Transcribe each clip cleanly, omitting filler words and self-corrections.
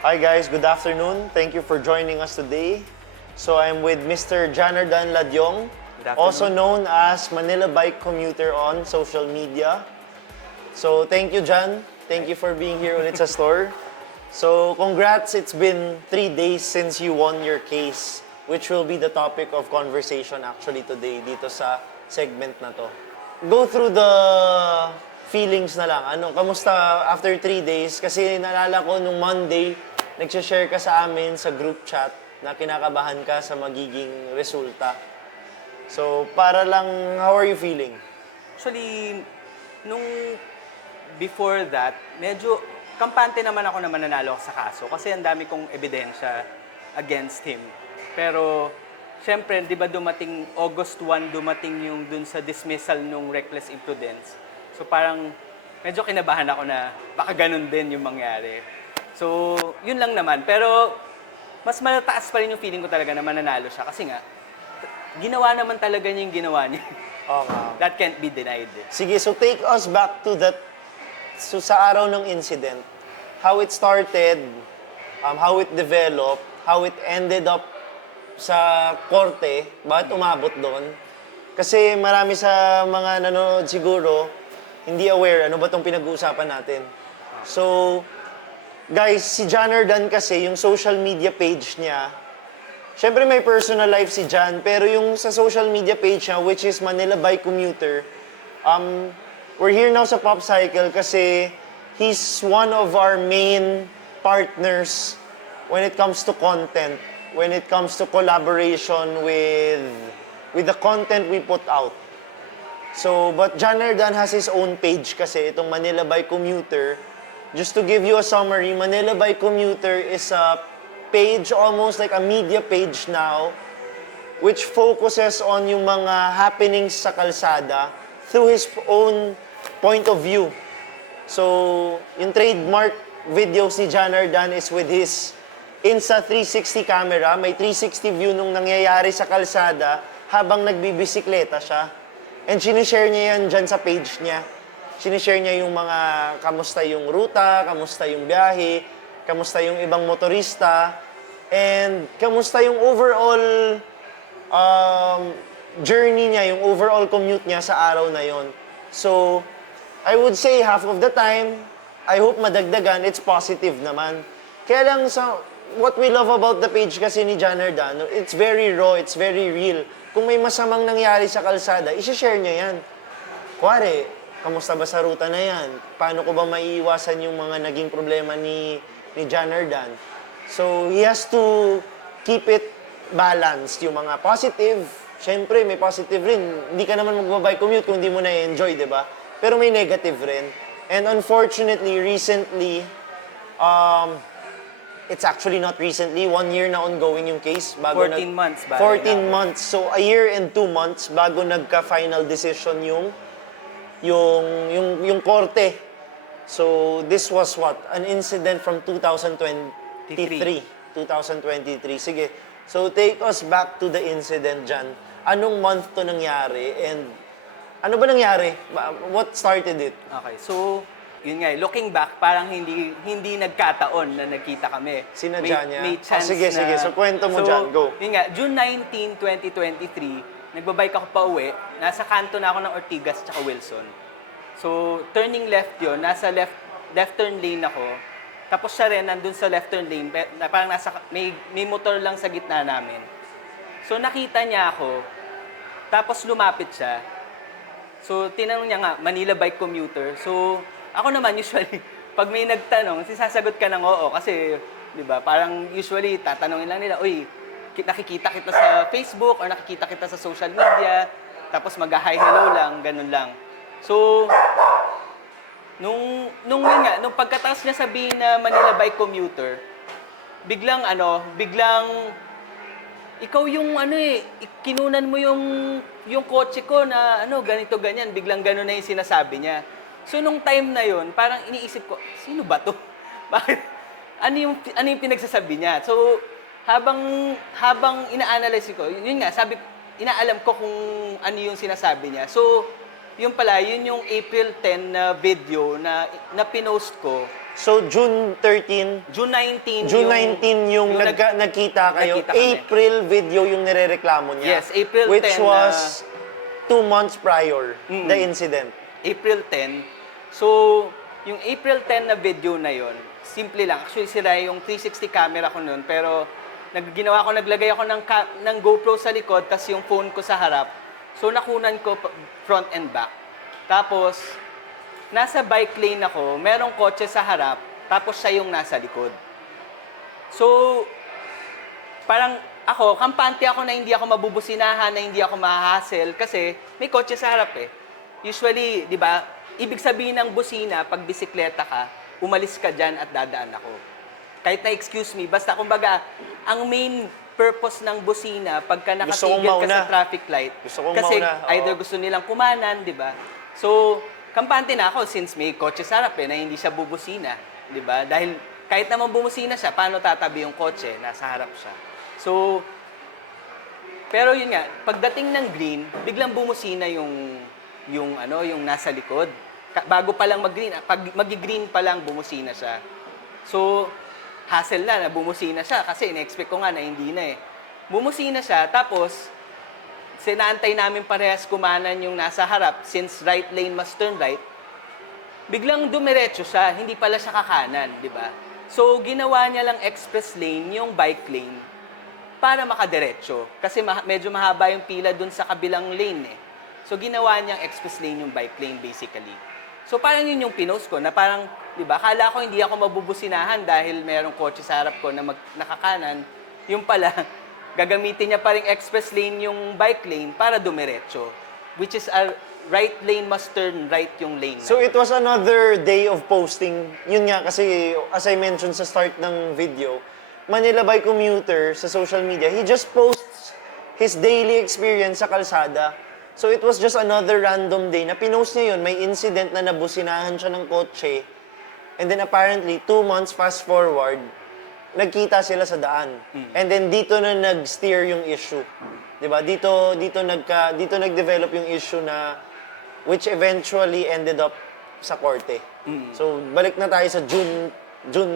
Hi guys, good afternoon. Thank you for joining us today. So I'm with Mr. Janardan Ladyong, Good afternoon. also known as Manila Bike Commuter on social media. So thank you, Jan. Thank you for being here ulit sa store. So congrats, it's been 3 days since you won your case, which will be the topic of conversation actually today dito sa segment na to. Go through the feelings na lang. Kamusta after 3 days? Kasi naalala ko nung Monday, nagsishare ka sa amin sa group chat na kinakabahan ka sa magiging resulta. So, para lang, how are you feeling? Actually, nung before that, medyo kampante naman ako na mananalo ako sa kaso kasi ang dami kong ebidensya against him. Pero, syempre, di ba dumating August 1, dumating yung dun sa dismissal nung reckless imprudence. So parang medyo kinabahan ako na baka ganun din yung mangyari. So, yun lang naman. Pero, mas mataas pa rin yung feeling ko talaga na mananalo siya kasi nga, ginawa naman talaga niya yung ginawa niya. Okay. That can't be denied. Sige, so take us back to that, so sa araw ng incident, how it started, how it developed, how it ended up sa korte, bakit umabot doon? Kasi marami sa mga nanonood siguro, hindi aware ano ba itong pinag-uusapan natin. So, guys, si Janardan kasi, yung social media page niya, syempre may personal life si Jan, pero yung sa social media page niya, which is Manila Bike Commuter, we're here now sa Pop Cycle kasi he's one of our main partners when it comes to content, when it comes to collaboration with the content we put out. So, but Janardan has his own page kasi, itong Manila Bike Commuter. Just to give you a summary, Manila Bike Commuter is a page, almost like a media page now, which focuses on yung mga happenings sa kalsada through his own point of view. So, yung trademark videos ni Janardan is with his Insta360 camera. May 360 view nung nangyayari sa kalsada habang nagbibisikleta siya. And sinishare niya yan dyan sa page niya. Sinishare niya yung mga kamusta yung ruta, kamusta yung biyahe, kamusta yung ibang motorista, and kamusta yung overall journey niya, yung overall commute niya sa araw na yon. So, I would say half of the time, I hope madagdagan, it's positive naman. Kaya lang sa what we love about the page kasi ni Janardan, it's very raw, it's very real. Kung may masamang nangyari sa kalsada, isi-share niya yan. Kuwari, kamusta ba sa ruta na yan? Paano ko ba maiiwasan yung mga naging problema ni Janardan? So, he has to keep it balanced. Yung mga positive, syempre may positive rin. Hindi ka naman magbabike commute kung hindi mo na-enjoy, di ba? Pero may negative rin. And unfortunately, recently, it's actually not recently, 1 year na ongoing yung case. 14 months ba? 14 months. So, a year and 2 months bago nagka-final decision yung korte. So, this was what? An incident from 2023. 2023. Sige. So, take us back to the incident dyan. Anong month to nangyari? And ano ba nangyari? What started it? Okay, so, yun nga, looking back, parang hindi nagkataon na nagkita kami. Sinadya niya? May chance sige, na... sige. So, kwento mo dyan. Go. Yun nga, June 19, 2023, nagbabike ako pa uwi. Nasa kanto na ako ng Ortigas at Wilson. So, turning left yun. Nasa left turn lane ako. Tapos siya rin, nandun sa left turn lane. Parang may motor lang sa gitna namin. So, nakita niya ako. Tapos lumapit siya. So, tinanong niya nga, Manila Bike Commuter. So, ako naman, usually, pag may nagtanong, sasagot ka ng oo. Kasi, di ba, parang usually, tatanungin lang nila, uy, nakikita kita sa Facebook or nakikita kita sa social media. Tapos mag-hi, hello lang, ganun lang. So, nung pagkatapos niya sabihin na Manila Bike Commuter, biglang, ikaw yung kinunan mo yung kotse ko na ganito, ganyan. Biglang gano'n na yung sinasabi niya. So, nung time na yon, parang iniisip ko, sino ba to? Bakit? Ano yung pinagsasabi niya? So, habang ina-analyze ko, yun nga, inaalam ko kung ano yung sinasabi niya. So, Yun pala, yun yung April 10 na video na pinost ko. So, June 13, June 19 June 19 yung nagkita kayo. nagkita kami. April video yung nirereklamo niya. Yes, April 10 which was 2 months prior, the incident. April 10. So, yung April 10 na video na yon, simple lang. Actually, sira yung 360 camera ko noon, pero naglagay ako ng GoPro sa likod, tas yung phone ko sa harap. So, nakunan ko front and back. Tapos, nasa bike lane ako, merong kotse sa harap, tapos siya yung nasa likod. So, parang ako, kampante ako na hindi ako mabubusinahan, na hindi ako mahahassle, kasi may kotse sa harap eh. Usually, di ba, ibig sabihin ng busina, pag bisikleta ka, umalis ka dyan at dadaan ako. Kahit na excuse me, basta kumbaga, ang main purpose ng busina, pagka nakatigil ka sa traffic light, kasi either gusto nilang kumanan, di ba? So, kampante na ako since may kotse sa harap na hindi siya bubusina, di ba? Dahil kahit naman bumusina siya, paano tatabi yung kotse? Nasa harap siya. So, pero yun nga, pagdating ng green, biglang bumusina yung nasa likod. Bago pa lang mag-green, pag mag-green pa lang bumusina siya. So, hassle na bumusina siya kasi in-expect ko nga na hindi na eh. Bumusina siya, tapos sinaantay namin parehas kumanan yung nasa harap since right lane must turn right. Biglang dumiretso siya, hindi pala siya kakanan, di ba? So, ginawa niya lang express lane yung bike lane para makadiretso. Kasi medyo mahaba yung pila dun sa kabilang lane eh. So, ginawa niyang express lane yung bike lane basically. So, parang yun yung pinost ko na parang, di ba, akala ko hindi ako mabubusinahan dahil merong kotse sa harap ko na nakakanan. Yung pala, gagamitin niya pa rin express lane yung bike lane para dumiretso. Which is a right lane must turn right yung lane. So, it was another day of posting. Yun nga, kasi as I mentioned sa start ng video, Manila by commuter sa social media, he just posts his daily experience sa kalsada. So it was just another random day na pinost niya yun. May incident na nabusinahan siya ng kotse. And then apparently, 2 months fast forward, nagkita sila sa daan. And then dito na nag-steer yung issue. 'Di ba? Dito nag-develop yung issue na which eventually ended up sa korte. So balik na tayo sa June 19.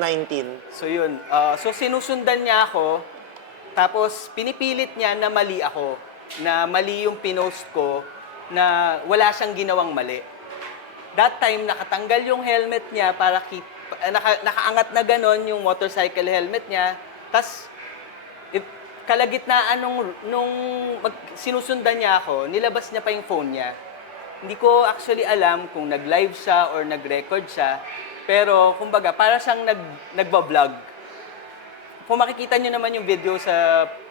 So yun. So sinusundan niya ako, tapos pinipilit niya na mali ako. Na mali yung pinost ko, na wala siyang ginawang mali. That time, nakatanggal yung helmet niya para nakaangat na ganon yung motorcycle helmet niya. Tapos, kalagitnaan nung sinusundan niya ako, nilabas niya pa yung phone niya. Hindi ko actually alam kung nag-live siya or nag-record siya. Pero, kumbaga, para siyang nagbablog. Kung makikita niyo naman yung video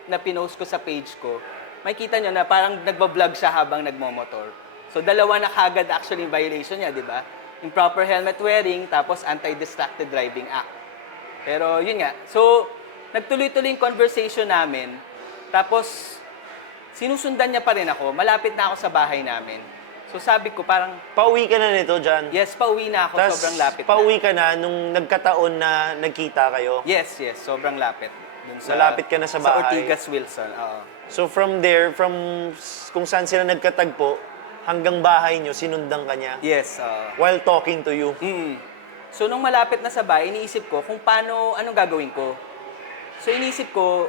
na pinost ko sa page ko, makikita nyo na parang nagbablog siya habang nagmomotor. So, dalawa na kagad actually violation niya, di ba? Improper helmet wearing, tapos Anti-Distracted Driving Act. Pero, yun nga. So, nagtuloy-tuloy yung conversation namin. Tapos, sinusundan niya pa rin ako. Malapit na ako sa bahay namin. So, sabi ko parang... Pauwi ka na nito, Jan? Yes, pauwi na ako. Tas, sobrang lapit pauwi ka na nung nagkataon na nagkita kayo? Yes. Sobrang lapit. Dun Malapit ka na sa bahay? Sa Ortigas, Wilson. Oo. So from there, from kung saan sila nagkatagpo, hanggang bahay nyo, sinundan ka niya? Yes. While talking to you? So nung malapit na sa bahay, iniisip ko kung anong gagawin ko. So iniisip ko,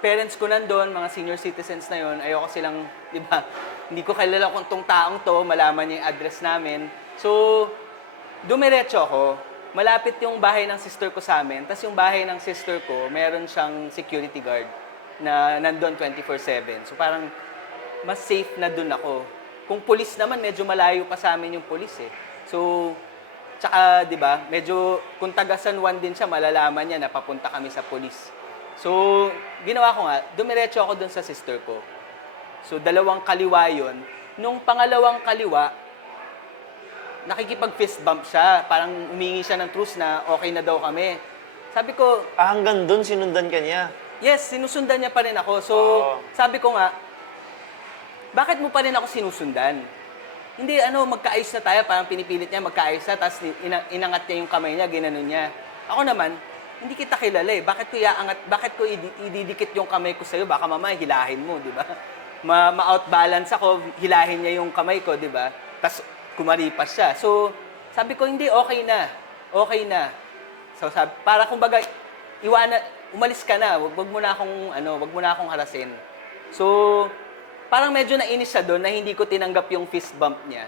parents ko nandun, mga senior citizens na yon, ayoko silang, di ba, hindi ko kilala kung tong taong to, malaman niya yung address namin. So, dumiretso ako. Malapit yung bahay ng sister ko sa amin, tapos yung bahay ng sister ko, meron siyang security guard na nandun 24/7. So parang mas safe na dun ako. Kung pulis naman, medyo malayo pa sa amin yung pulis eh. So, tsaka, di ba, medyo kung taga San Juan din siya, malalaman niya na papunta kami sa pulis. So, ginawa ko nga, dumiretso ako dun sa sister ko. So, dalawang kaliwa yun. Nung pangalawang kaliwa, nakikipag-fist bump siya. Parang humingi siya ng truce na okay na daw kami. Sabi ko, hanggang dun sinundan ka niya? Yes, sinusundan niya pa rin ako. So, sabi ko nga, bakit mo pa rin ako sinusundan? Hindi, magkaayos na tayo. Parang pinipilit niya, magkaayos na. Tapos inangat niya yung kamay niya, ginanon niya. Ako naman, hindi kita kilala eh. Bakit ko ididikit yung kamay ko sa'yo? Baka mamaya hilahin mo, di ba? ma-outbalance ako, hilahin niya yung kamay ko, di ba? Tapos kumaripas siya. So, sabi ko, hindi, okay na. Okay na. So, para kumbaga, umalis ka na. Wag mo na akong harasin. So, parang medyo nainis siya doon na hindi ko tinanggap yung fist bump niya.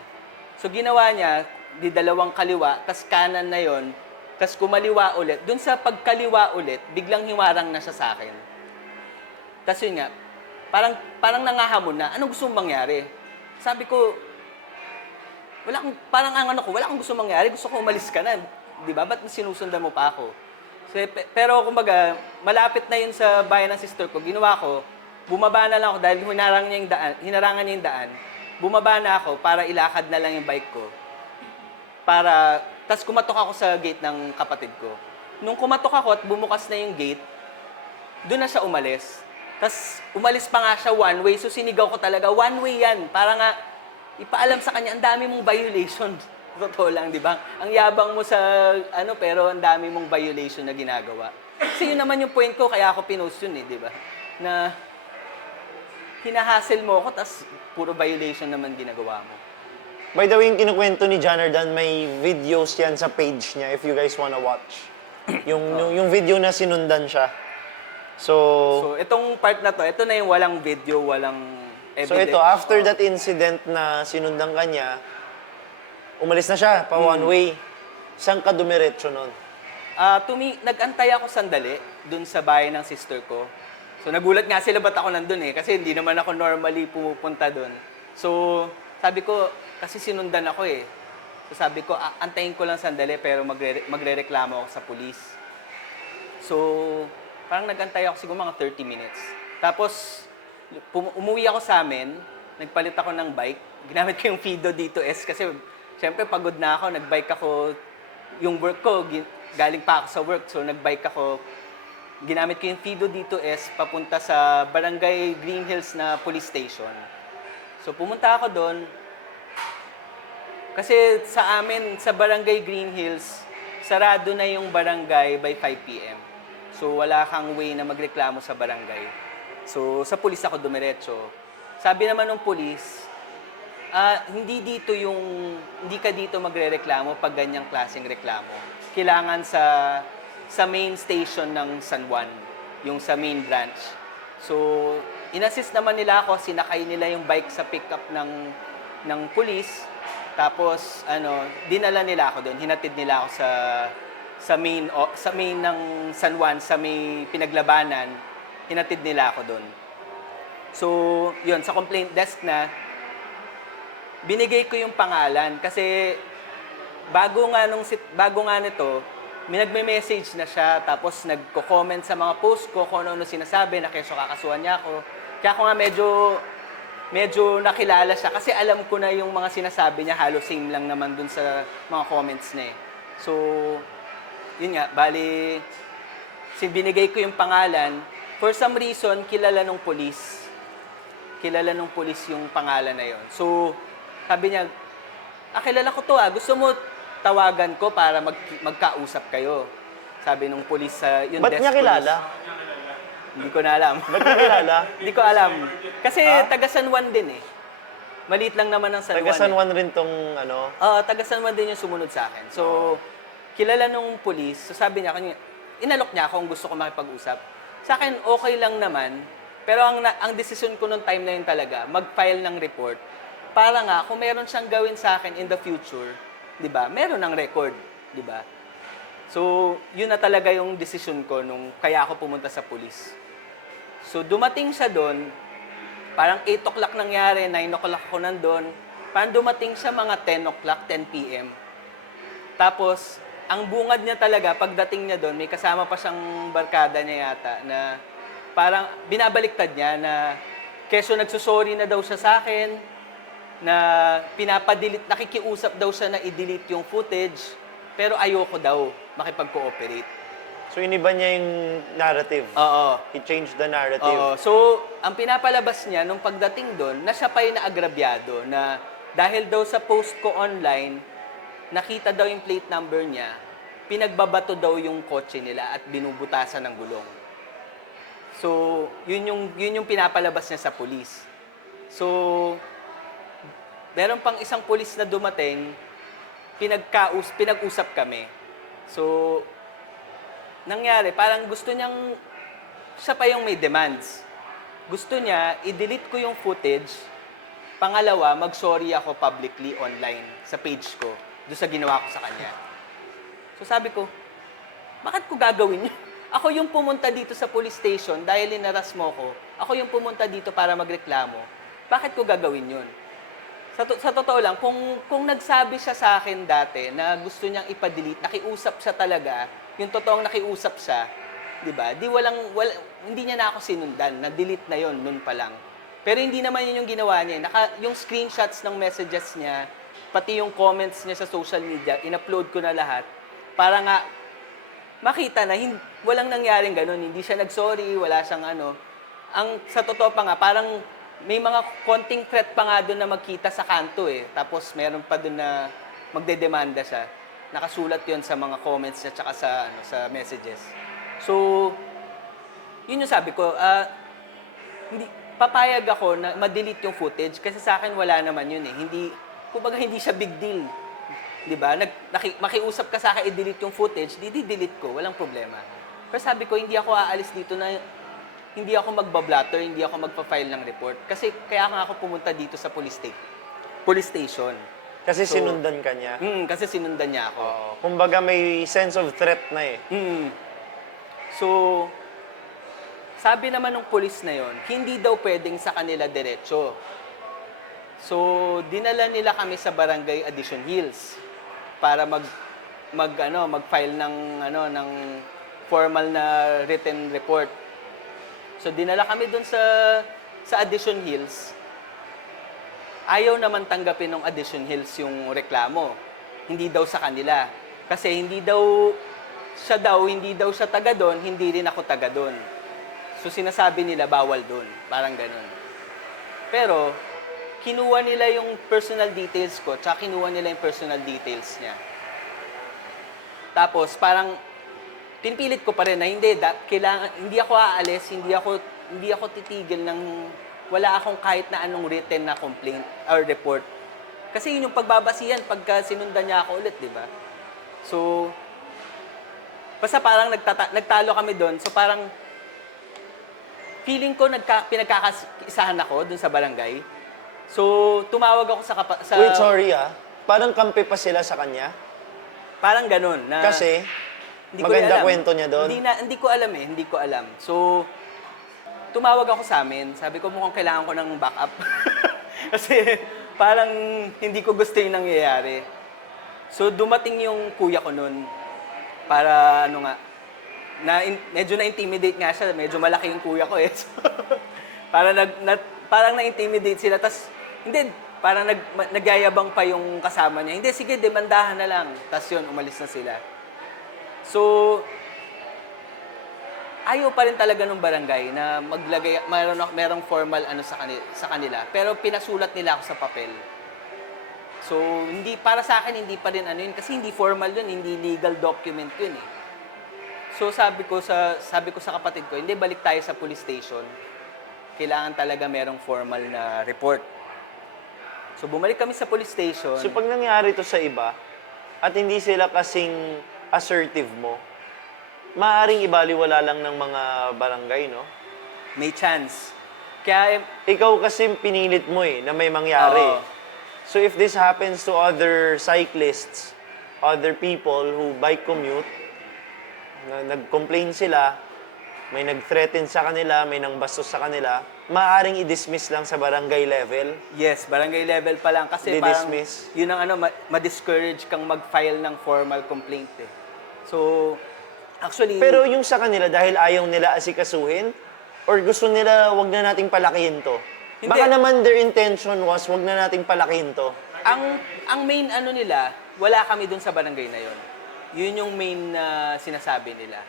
So, ginawa niya, di dalawang kaliwa, tas kanan na yon, tas kumaliwa ulit. Doon sa pagkaliwa ulit, biglang hiwarang na siya sa akin. Tas yun nga, parang nangahamon na, anong gusto mong mangyari? Sabi ko, wala kang gusto mangyari, gusto ko umalis ka na. Di ba? Ba't sinusundan mo pa ako? So, pero kumbaga, malapit na yun sa bayan ng sister ko, ginawa ko, bumaba na lang ako dahil hinarangan niya yung daan. Bumaba na ako para ilakad na lang yung bike ko. Tas kumatok ako sa gate ng kapatid ko. Nung kumatok ako at bumukas na yung gate, doon na siya umalis. Tas umalis pa nga siya one way, so sinigaw ko talaga, one way yan. Para nga, ipaalam sa kanya, ang dami mong violation. Totoo lang, di ba? Ang yabang mo sa, pero ang dami mong violation na ginagawa. Kasi yun naman yung point ko, kaya ako pinost yun di ba? Na, hinahassle mo ako, tas puro violation naman ginagawa mo. By the way, yung kinukwento ni Janardan, may videos yan sa page niya if you guys wanna watch. Yung video na sinundan siya. So, itong part na to, ito na yung walang video, walang evidence. So ito, after that incident na sinundan ka niya, umalis na siya, pa one way. Saan ka dumiretso nun? Nag-antay ako sandali dun sa bahay ng sister ko. So nagulat nga sila ba't ako nandun kasi hindi naman ako normally pumupunta dun. So sabi ko, kasi sinundan ako So sabi ko, antayin ko lang sandali pero magrereklamo ako sa pulis. So parang nag-antay ako siguro mga 30 minutes. Tapos umuwi ako sa amin, nagpalit ako ng bike. Ginamit ko yung Fido D2S kasi siyempre pagod na ako, nagbike ako. Yung work ko, galing pa ako sa work, so nagbike ako. Ginamit ko yung Fido D2S papunta sa Barangay Green Hills na police station. So pumunta ako doon. Kasi sa amin, sa Barangay Green Hills, sarado na yung barangay by 5 p.m. So wala kang way na magreklamo sa barangay. So sa pulis ako dumiretso. Sabi naman ng pulis, hindi ka dito magrereklamo pag ganyang klaseng reklamo. Kailangan sa main station ng San Juan, yung sa main branch. So, inassist naman nila ako, sinakay nila yung bike sa pickup ng pulis. Tapos, dinala nila ako doon, hinatid nila ako sa main ng San Juan, sa may pinaglabanan, hinatid nila ako doon. So, yun, sa complaint desk na, binigay ko yung pangalan kasi bago nga nito, nagme-message na siya tapos nagko-comment sa mga post ko kung ano sinasabi na keso kakasuhan niya ako. Kaya ako nga medyo nakilala siya kasi alam ko na yung mga sinasabi niya halos same lang naman dun sa mga comments niya. So, yun nga, binigay ko yung pangalan. For some reason, kilala nung police yung pangalan na yon. So, sabi niya, kilala ko to gusto mo tawagan ko para magkausap kayo. Sabi nung police sa yung Ba't desk niya kilala? Hindi ko na alam. Ba't niya kilala? Hindi ko alam. Kasi taga San Juan din Maliit lang naman ang San Juan. Taga San Juan rin tong taga San Juan din yung sumunod sa akin. So, kilala nung police. So, sabi niya, inalok niya ako kung gusto ko makipag-usap. Sa akin, okay lang naman. Pero ang decision ko nung time na yun talaga, mag-file ng report. Para nga, kung meron siyang gawin sa akin in the future, di ba, meron ng record, di ba? So, yun na talaga yung decision ko nung kaya ako pumunta sa police. So, dumating siya doon, parang 8 o'clock nangyari, 9 o'clock ako nandun. Parang dumating siya mga 10 o'clock, 10 p.m. Tapos, ang bungad niya talaga, pagdating niya doon, may kasama pa siyang barkada niya yata na parang binabaliktad niya na keso nagsusorry na daw siya sa akin, na pinapadelete, nakikiusap daw siya na i-delete yung footage, pero ayoko daw makipag-cooperate. So, iniba niya yung narrative. Oo. He changed the narrative. Oo. So, ang pinapalabas niya nung pagdating doon, na siya pa yung naagrabyado na dahil daw sa post ko online, nakita daw yung plate number niya, pinagbabato daw yung kotse nila at binubutasan ng gulong. So, yun yung pinapalabas niya sa pulis. So, meron pang isang pulis na dumating, pinag-usap kami. So, nangyari, parang gusto niyang, siya pa yung may demands. Gusto niya, i-delete ko yung footage. Pangalawa, mag-sorry ako publicly online sa page ko, doon sa ginawa ko sa kanya. So sabi ko, bakit ko gagawin yun? Ako yung pumunta dito sa police station dahil inaras mo ko. Ako yung pumunta dito para magreklamo. Bakit ko gagawin yun? Sa totoo lang, kung nagsabi siya sa akin dati na gusto niyang ipa-delete, nakiusap siya talaga, yung totoong nakiusap siya, di ba? Hindi niya na ako sinundan, na-delete na yon noon pa lang. Pero hindi naman yun yung ginawa niya. Yung screenshots ng messages niya, pati yung comments niya sa social media, in-upload ko na lahat para nga makita na walang nangyaring ganun. Hindi siya nag-sorry, wala siyang ano. Sa totoo pa nga, parang may mga konting threat pa nga doon na magkita sa kanto eh. Tapos meron pa doon na magdedemanda siya. Nakasulat yon sa mga comments niya tsaka sa messages. So, yun yung sabi ko, papayag ako na ma-delete yung footage kasi sa akin wala naman yun eh. Kumbaga hindi siya big deal. 'Di ba? Makiusap ka sa akin i-delete yung footage, di-delete ko, walang problema. Pero sabi ko, hindi ako aalis dito na hindi ako magbablatter, hindi ako magpa-file ng report. Kasi kaya nga ako pumunta dito sa police station. Kasi sinundan ka niya. Kasi sinundan niya ako. Kumbaga may sense of threat na eh. So, sabi naman ng police na yon, hindi daw pwedeng sa kanila diretso. So, dinala nila kami sa Barangay Addition Hills para mag-file ng formal na written report. So, dinala kami doon sa Addition Hills. Ayaw naman tanggapin ng Addition Hills yung reklamo. Hindi daw sa kanila. Kasi hindi daw siya taga doon, hindi rin ako taga doon. So, sinasabi nila bawal doon. Parang ganun. Pero, kinuha nila yung personal details ko, tsaka kinuha nila yung personal details niya. Tapos, parang, pinipilit ko pa rin na hindi ako aalis, hindi ako titigil ng wala akong kahit na anong written na complaint or report. Kasi yun yung pagbabasihan pagka sinundan niya ako ulit, di ba? So, basta parang nagtalo kami doon. So, parang, feeling ko pinagkakaisahan ako doon sa barangay. So, tumawag ako sa... Wait, sorry Parang kampi pa sila sa kanya? Parang ganun. Na, Kasi, hindi ko maganda alam. kwento niya doon? Hindi ko alam eh. Hindi ko alam. So, tumawag ako sa amin. Sabi ko mukhang kailangan ko ng backup. Kasi, parang hindi ko gusto yung nangyayari. So, dumating yung kuya ko noon para medyo na-intimidate nga siya. Medyo malaki yung kuya ko eh. So, parang na-intimidate sila. Tas, hindi, parang nagyayabang pa yung kasama niya. Hindi, sige, demandahan na lang. Tas yun, umalis na sila. So, ayaw pa rin talaga ng barangay na merong formal sa kanila. Pero pinasulat nila ako sa papel. So, para sa akin, hindi pa rin yun. Kasi hindi formal yun, hindi legal document yun eh. So, sabi ko sa kapatid ko, hindi, balik tayo sa police station. Kailangan talaga merong formal na report. So, bumalik kami sa police station. So, pag nangyari to sa iba, at hindi sila kasing assertive mo, maaaring ibaliwala lang ng mga barangay, no? May chance. Kaya, ikaw kasi pinilit mo na may mangyari. Oo. So, if this happens to other cyclists, other people who bike commute, na nag-complain sila, may nag-threaten sa kanila, may nang-bastos sa kanila, maaaring i-dismiss lang sa barangay level. yes, barangay level pa lang. Kasi parang Di-dismiss. yun ang ma-discourage kang mag-file ng formal complaint eh. So, actually... Pero yung sa kanila, dahil ayaw nila asikasuhin, or gusto nila, wag na nating palakihin to. Hindi. Baka naman their intention was, wag na nating palakihin to. Ang main nila, wala kami dun sa barangay na yun. Yun yung main sinasabi nila.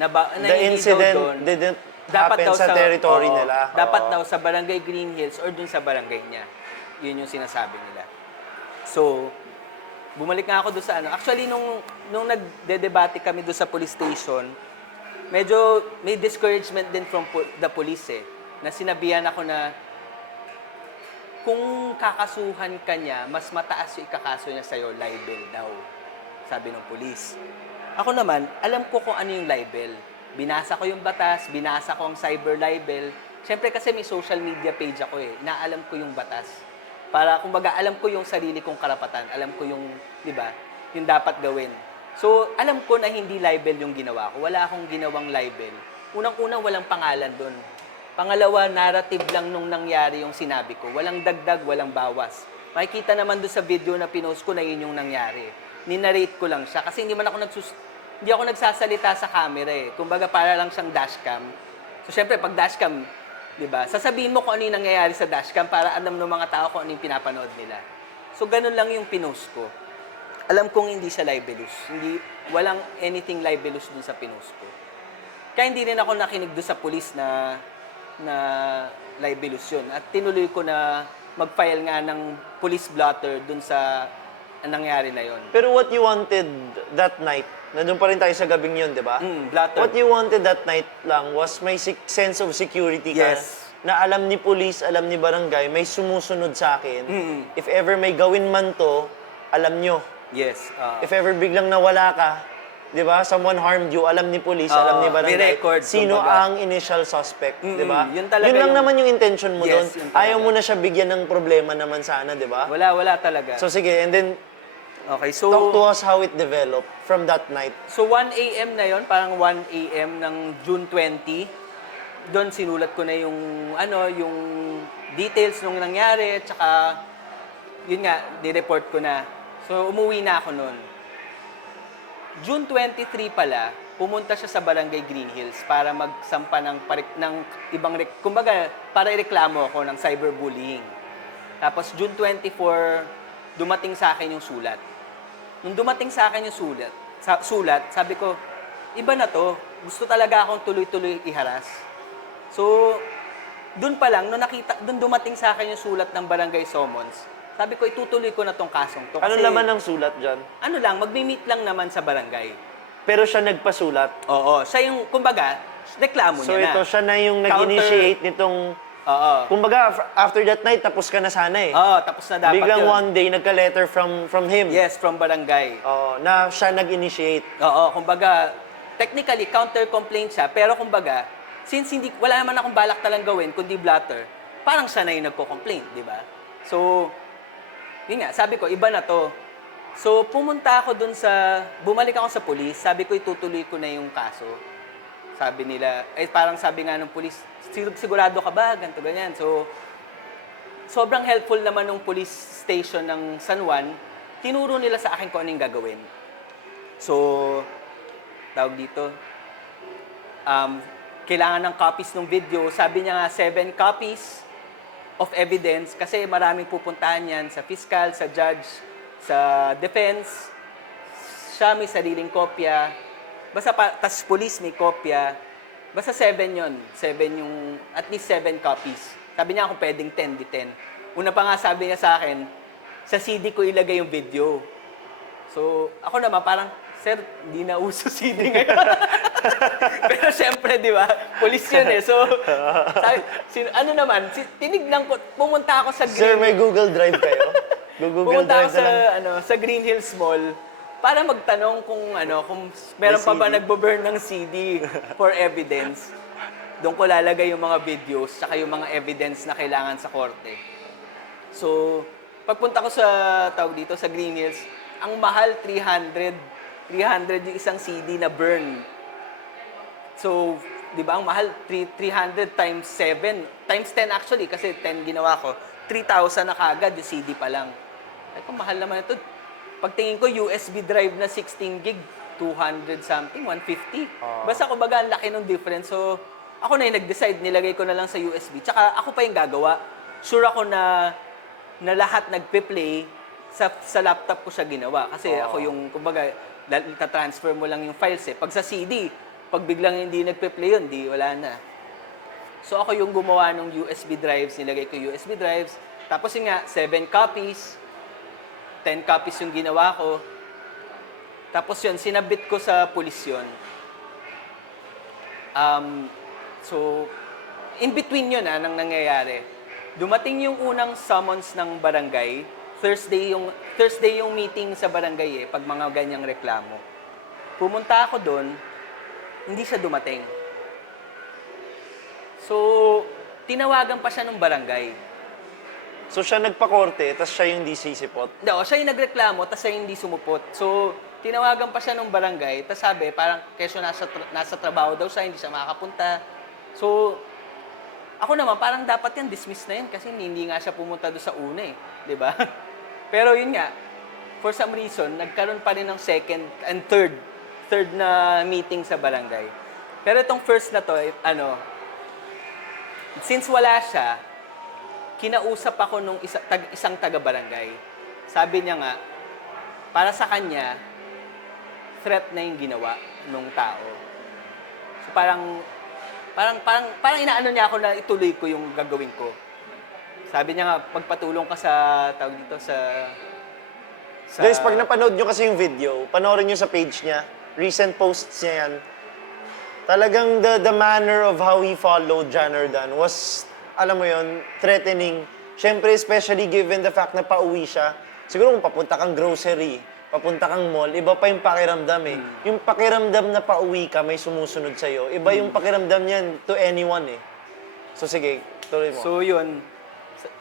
Na The hindi incident daw dun, didn't dapat happen daw sa territory oo, nila. Dapat Oo. daw sa barangay Green Hills or dun sa barangay niya. Yun yung sinasabi nila. So, bumalik nga ako doon sa Actually, nung nagde-debate kami doon sa police station, medyo may discouragement din from the police eh. Na sinabihan ako na, kung kakasuhan ka niya, mas mataas yung ikakaso niya sa'yo, libel daw, sabi ng pulis. Ako naman, alam ko kung ano yung libel. Binasa ko yung batas, binasa ko ang cyber libel. Siyempre kasi may social media page ako eh, naalam ko yung batas. Para, kumbaga, alam ko yung sarili kong karapatan, alam ko yung, di ba, yung dapat gawin. So, alam ko na hindi libel yung ginawa ko. Wala akong ginawang libel. Unang-unang walang pangalan doon. Pangalawa, narrative lang nung nangyari yung sinabi ko. Walang dagdag, walang bawas. Makikita naman doon sa video na pinost ko na yun yung nangyari. Ninarrate ko lang siya kasi hindi ako nagsasalita sa camera eh. Kumbaga para lang siyang dashcam. So syempre pag dashcam, 'di ba? Sasabihin mo kung ano yung nangyayari sa dashcam para alam ng mga tao kung ano yung pinapanood nila. So ganun lang yung pinost ko. Alam kong hindi siya libelous. Walang anything libelous dun sa pinost ko. Kaya hindi rin ako nakinig doon sa pulis na libelous yun. At tinuloy ko na mag-file nga ng police blotter dun sa nangyari na yon. Pero what you wanted that night, nandun pa rin tayo sa gabing yun, di ba? Blotter. What you wanted that night lang was may sense of security ka. Yes. Na alam ni police, alam ni barangay, may sumusunod sa akin. If ever may gawin man to, alam nyo. Yes. If ever biglang nawala ka, di ba? Someone harmed you, alam ni police, alam ni barangay. may record, sino kumbaga. ang initial suspect, di ba? Yun talaga lang yung- naman yung intention mo Yes, doon. yun talaga. Ayaw mo na siya bigyan ng problema naman sana, di ba? Wala talaga. So sige, and then Okay, talk to so us how it developed from that night. 1 a.m. na yon, parang 1 a.m. ng June 20. Doon sinulat ko na yung yung details nung nangyari, tsaka yun nga, ni-report ko na. So umuwi na ako noon. June 23 pala, pumunta siya sa Barangay Green Hills para magsampa ng kumbaga, para ireklamo ako ng cyberbullying. Tapos June 24, dumating sa akin yung sulat. Nung dumating sa akin yung sulat, sabi ko, iba na to. Gusto talaga akong tuloy-tuloy iharas. So, dun pa lang, nung dumating sa akin yung sulat ng Barangay Summons, sabi ko, itutuloy ko na tong kasong to. Ano laman ng sulat dyan? Magmi-meet lang naman sa barangay. Pero siya nagpasulat. Oo, siya yung, kumbaga, reklamo So niya na. ito, siya na yung nag-initiate nitong... Oo. Kumbaga, after that night, tapos ka na sana eh. Oo, tapos na dapat Biglang yun. one day, nagka-letter from him. Yes, from barangay. Na siya nag-initiate. Oo, kumbaga, technically, counter-complaint siya, pero kumbaga, since wala naman akong balak talang gawin, kundi blatter, parang siya na yung nagko-complaint, di ba? So, yun nga, sabi ko, iba na to. So, bumalik ako sa police, sabi ko, itutuloy ko na yung kaso. Sabi nila, parang sabi nga ng police, sigurado ka ba? Ganto, ganyan. So, sobrang helpful naman ng police station ng San Juan, tinuro nila sa akin kung ano yung gagawin. So, tawag dito, kailangan ng copies ng video. Sabi niya nga, 7 copies of evidence kasi maraming pupuntahan yan sa fiscal, sa judge, sa defense. Siya may sariling kopya. Tas police may kopya. Basta 7 yon. 7 yung, at least 7 copies. Sabi niya kung pwedeng 10, di 10. Una pa nga sabi niya sa akin, sa CD ko ilagay yung video. So, ako naman parang, sir, hindi na uso CD ngayon. Pero syempre, di ba? Police yun eh. So, tinignan ko, pumunta ako sa Sir, may Google Drive kayo? Google Pumunta ako Drive na lang. sa Green Hills Mall para magtanong kung meron pa ba CD. nagbo-burn ng CD for evidence. Doon ko lalagay yung mga videos saka yung mga evidence na kailangan sa korte. So, pagpunta ko sa Green Hills, ang mahal 300 yung isang CD na burn. So, 'di ba, ang mahal 300 times 7, times 10 actually kasi 10 ginawa ko. 3,000 na kagad yung CD pa lang. Ay, kung mahal naman ito. Pagtingin ko USB drive na 16 gig, 200 something, 150. Basta kumbaga ang laki ng difference. So, ako na yung nag-decide, nilagay ko na lang sa USB. Tsaka ako pa yung gagawa. Sure ako na lahat nagpe-play sa laptop ko siya ginawa. Kasi ako yung, kumbaga, transfer mo lang yung files eh. Pag sa CD, pag biglang hindi nagpe-play yun, wala na. So ako yung gumawa ng USB drives, nilagay ko USB drives. Tapos yun nga, 7 copies, 10 copies yung ginawa ko. Tapos yun, sinabit ko sa pulis yun. So, in between yun nang nangyayari. Dumating yung unang summons ng barangay. Thursday yung meeting sa barangay pag mga ganyang reklamo. Pumunta ako doon, hindi siya dumating. So, tinawagan pa siya ng barangay. So siya nagpa-korte, tapos siya yung di sisipot. Hindi, siya yung nagreklamo, tapos siya yung hindi sumupot. So, tinawagan pa siya ng barangay, tapos sabi, parang kesyo nasa trabaho daw siya, hindi siya makakapunta. So, ako naman, parang dapat yan, dismiss na yan, kasi hindi nga siya pumunta doon sa una eh. Di ba? Pero yun nga, for some reason, nagkaroon pa rin ng second and third na meeting sa barangay. Pero itong first na to, since wala siya, kinausap ako nung isang taga-barangay. Sabi niya nga, para sa kanya, threat na yung ginawa nung tao. So parang inaano niya ako na ituloy ko yung gagawin ko. Sabi niya nga, pagpatulong ka sa, tawag dito, sa Guys, pag napanood nyo kasi yung video, panoorin nyo sa page niya, recent posts niya yan, talagang the manner of how he followed Janardan was, alam mo yon, threatening. Siyempre, especially given the fact na pauwi siya. Siguro kung papunta kang grocery, papunta kang mall, iba pa yung pakiramdam eh. Yung pakiramdam na pauwi ka, may sumusunod sa'yo. Iba yung pakiramdam niyan to anyone eh. So sige, tuloy mo. So yun,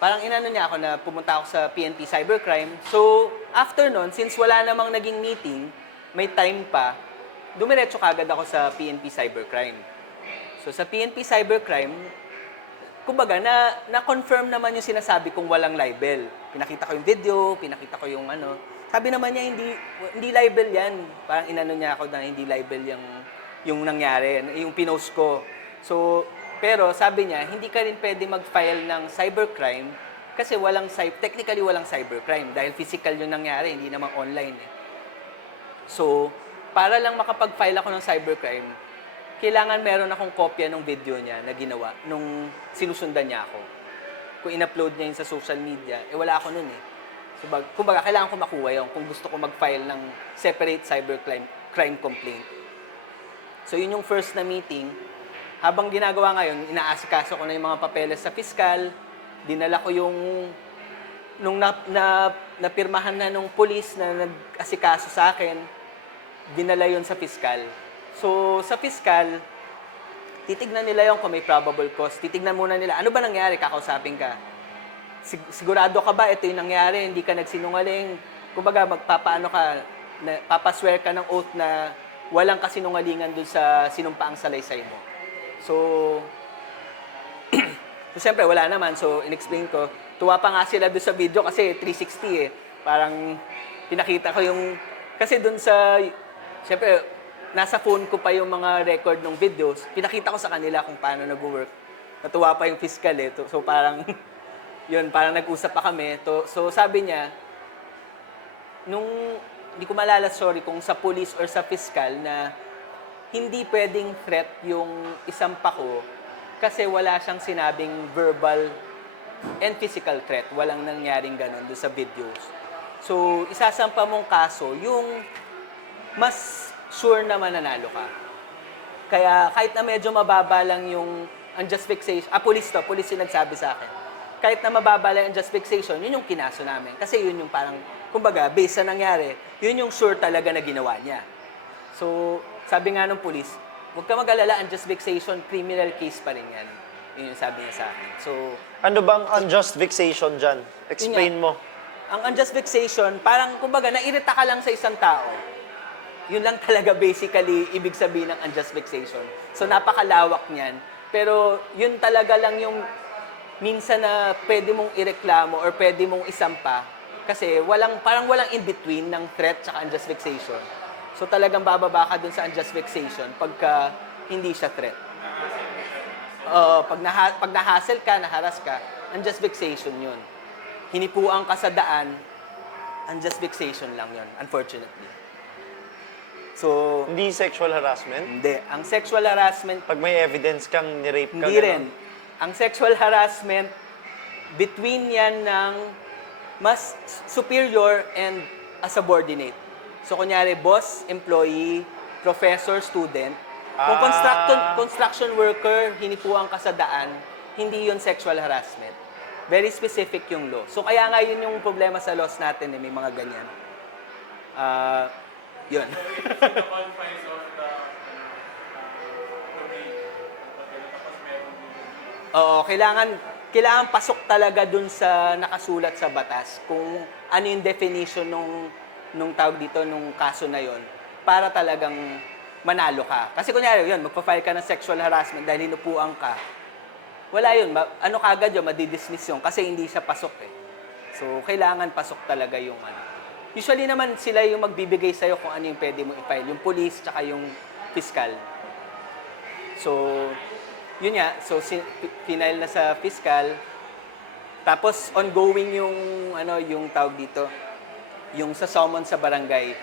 parang inano niya ako na pumunta ako sa PNP Cybercrime. So after nun, since wala namang naging meeting, may time pa, dumiretso kagad ako sa PNP Cybercrime. So sa PNP Cybercrime, kumbaga, na-confirm naman yung sinasabi kong walang libel. Pinakita ko yung video, pinakita ko yung ano. Sabi naman niya, hindi libel yan. Parang inano niya ako na hindi libel yung nangyari, yung pinost ko. So, pero sabi niya, hindi ka rin pwede mag-file ng cybercrime kasi technically walang cybercrime dahil physical yung nangyari, hindi naman online eh. So, para lang makapag-file ako ng cybercrime, kailangan meron akong kopya ng video niya na ginawa nung sinusundan niya ako. Kung in-upload niya yun sa social media, wala ako nun eh. So, kumbaga, kailangan ko makuha yun kung gusto ko mag-file ng separate cybercrime complaint. So, yun yung first na meeting. Habang ginagawa ngayon, inaasikaso ko na yung mga papeles sa fiscal, dinala ko yung nung napirmahan na nung police na nag-asikaso sa akin, dinala yun sa fiscal. So, sa fiscal, titignan nila yung kung may probable cause. Titignan muna nila, ano ba nangyari? Kakausapin ka. Sigurado ka ba ito yung nangyari? Hindi ka nagsinungaling? Kumbaga, papaswear ka ng oath na walang kasinungalingan dun sa sinumpaang salaysay mo. So, siyempre, wala naman. So, in-explain ko. Tuwa pa nga sila dun sa video kasi 360 eh. Parang, pinakita ko yung, kasi dun sa, siyempre, nasa phone ko pa yung mga record ng videos. Pinakita ko sa kanila kung paano nag-work. Natuwa pa yung fiscal eh. So parang, yun, parang nag-usap pa kami. So sabi niya, hindi ko malala, sorry, kung sa police or sa fiscal na hindi pwedeng threat yung isampa ko kasi wala siyang sinabing verbal and physical threat. Walang nangyaring ganun doon sa videos. So, isasampa mong kaso, yung mas sure na mananalo ka. Kaya kahit na medyo mababa lang yung unjust vexation, police yung nagsabi sa akin. Kahit na mababa lang yung unjust vexation, yun yung kinaso namin. Kasi yun yung parang, kumbaga, based sa nangyari, yun yung sure talaga na ginawa niya. So, sabi nga ng police, huwag ka mag-alala, unjust vexation, criminal case pa rin yan. Yun yung sabi niya sa akin. So, ano bang unjust vexation dyan? Explain mo. Ang unjust vexation, parang, kumbaga, nairita ka lang sa isang tao. Yun lang talaga basically ibig sabihin ng unjust vexation. So napakalawak niyan. Pero yun talaga lang yung minsan na pwede mong ireklamo or pwede mong isampa kasi parang walang in-between ng threat at unjust vexation. So talagang bababa ka dun sa unjust vexation pagka hindi siya threat. Pag nahassle ka, naharas ka, unjust vexation yun. Hinipuan ka sa daan, unjust vexation lang yun, unfortunately. So, Hindi sexual harassment? hindi. Ang sexual harassment, Pag may evidence kang nirape ka, hindi rin. Ang sexual harassment, between yan ng mas superior and a subordinate. So, kunyari, boss, employee, professor, student. Kung construction worker, hinipuan ka sa daan, hindi yun sexual harassment. Very specific yung law. So kaya nga yun yung problema sa laws natin, may mga ganyan. Yun. The confines of the domain. Tapos meron din. Oo, kailangan pasok talaga dun sa nakasulat sa batas kung ano yung definition nung tawag dito, nung kaso na yon para talagang manalo ka. Kasi kunyari, yun, magpa-file ka ng sexual harassment dahil hinupuan ka. Wala yun. Ano kagad yun, madidismiss yun kasi hindi siya pasok eh. So, kailangan pasok talaga yung ano. Usually naman sila yung magbibigay sa'yo kung ano yung pwede mo i-file. Yung police tsaka yung fiscal. So, yun nga. So, final na sa fiscal. Tapos, ongoing yung, yung tawag dito, yung sa summon sa barangay.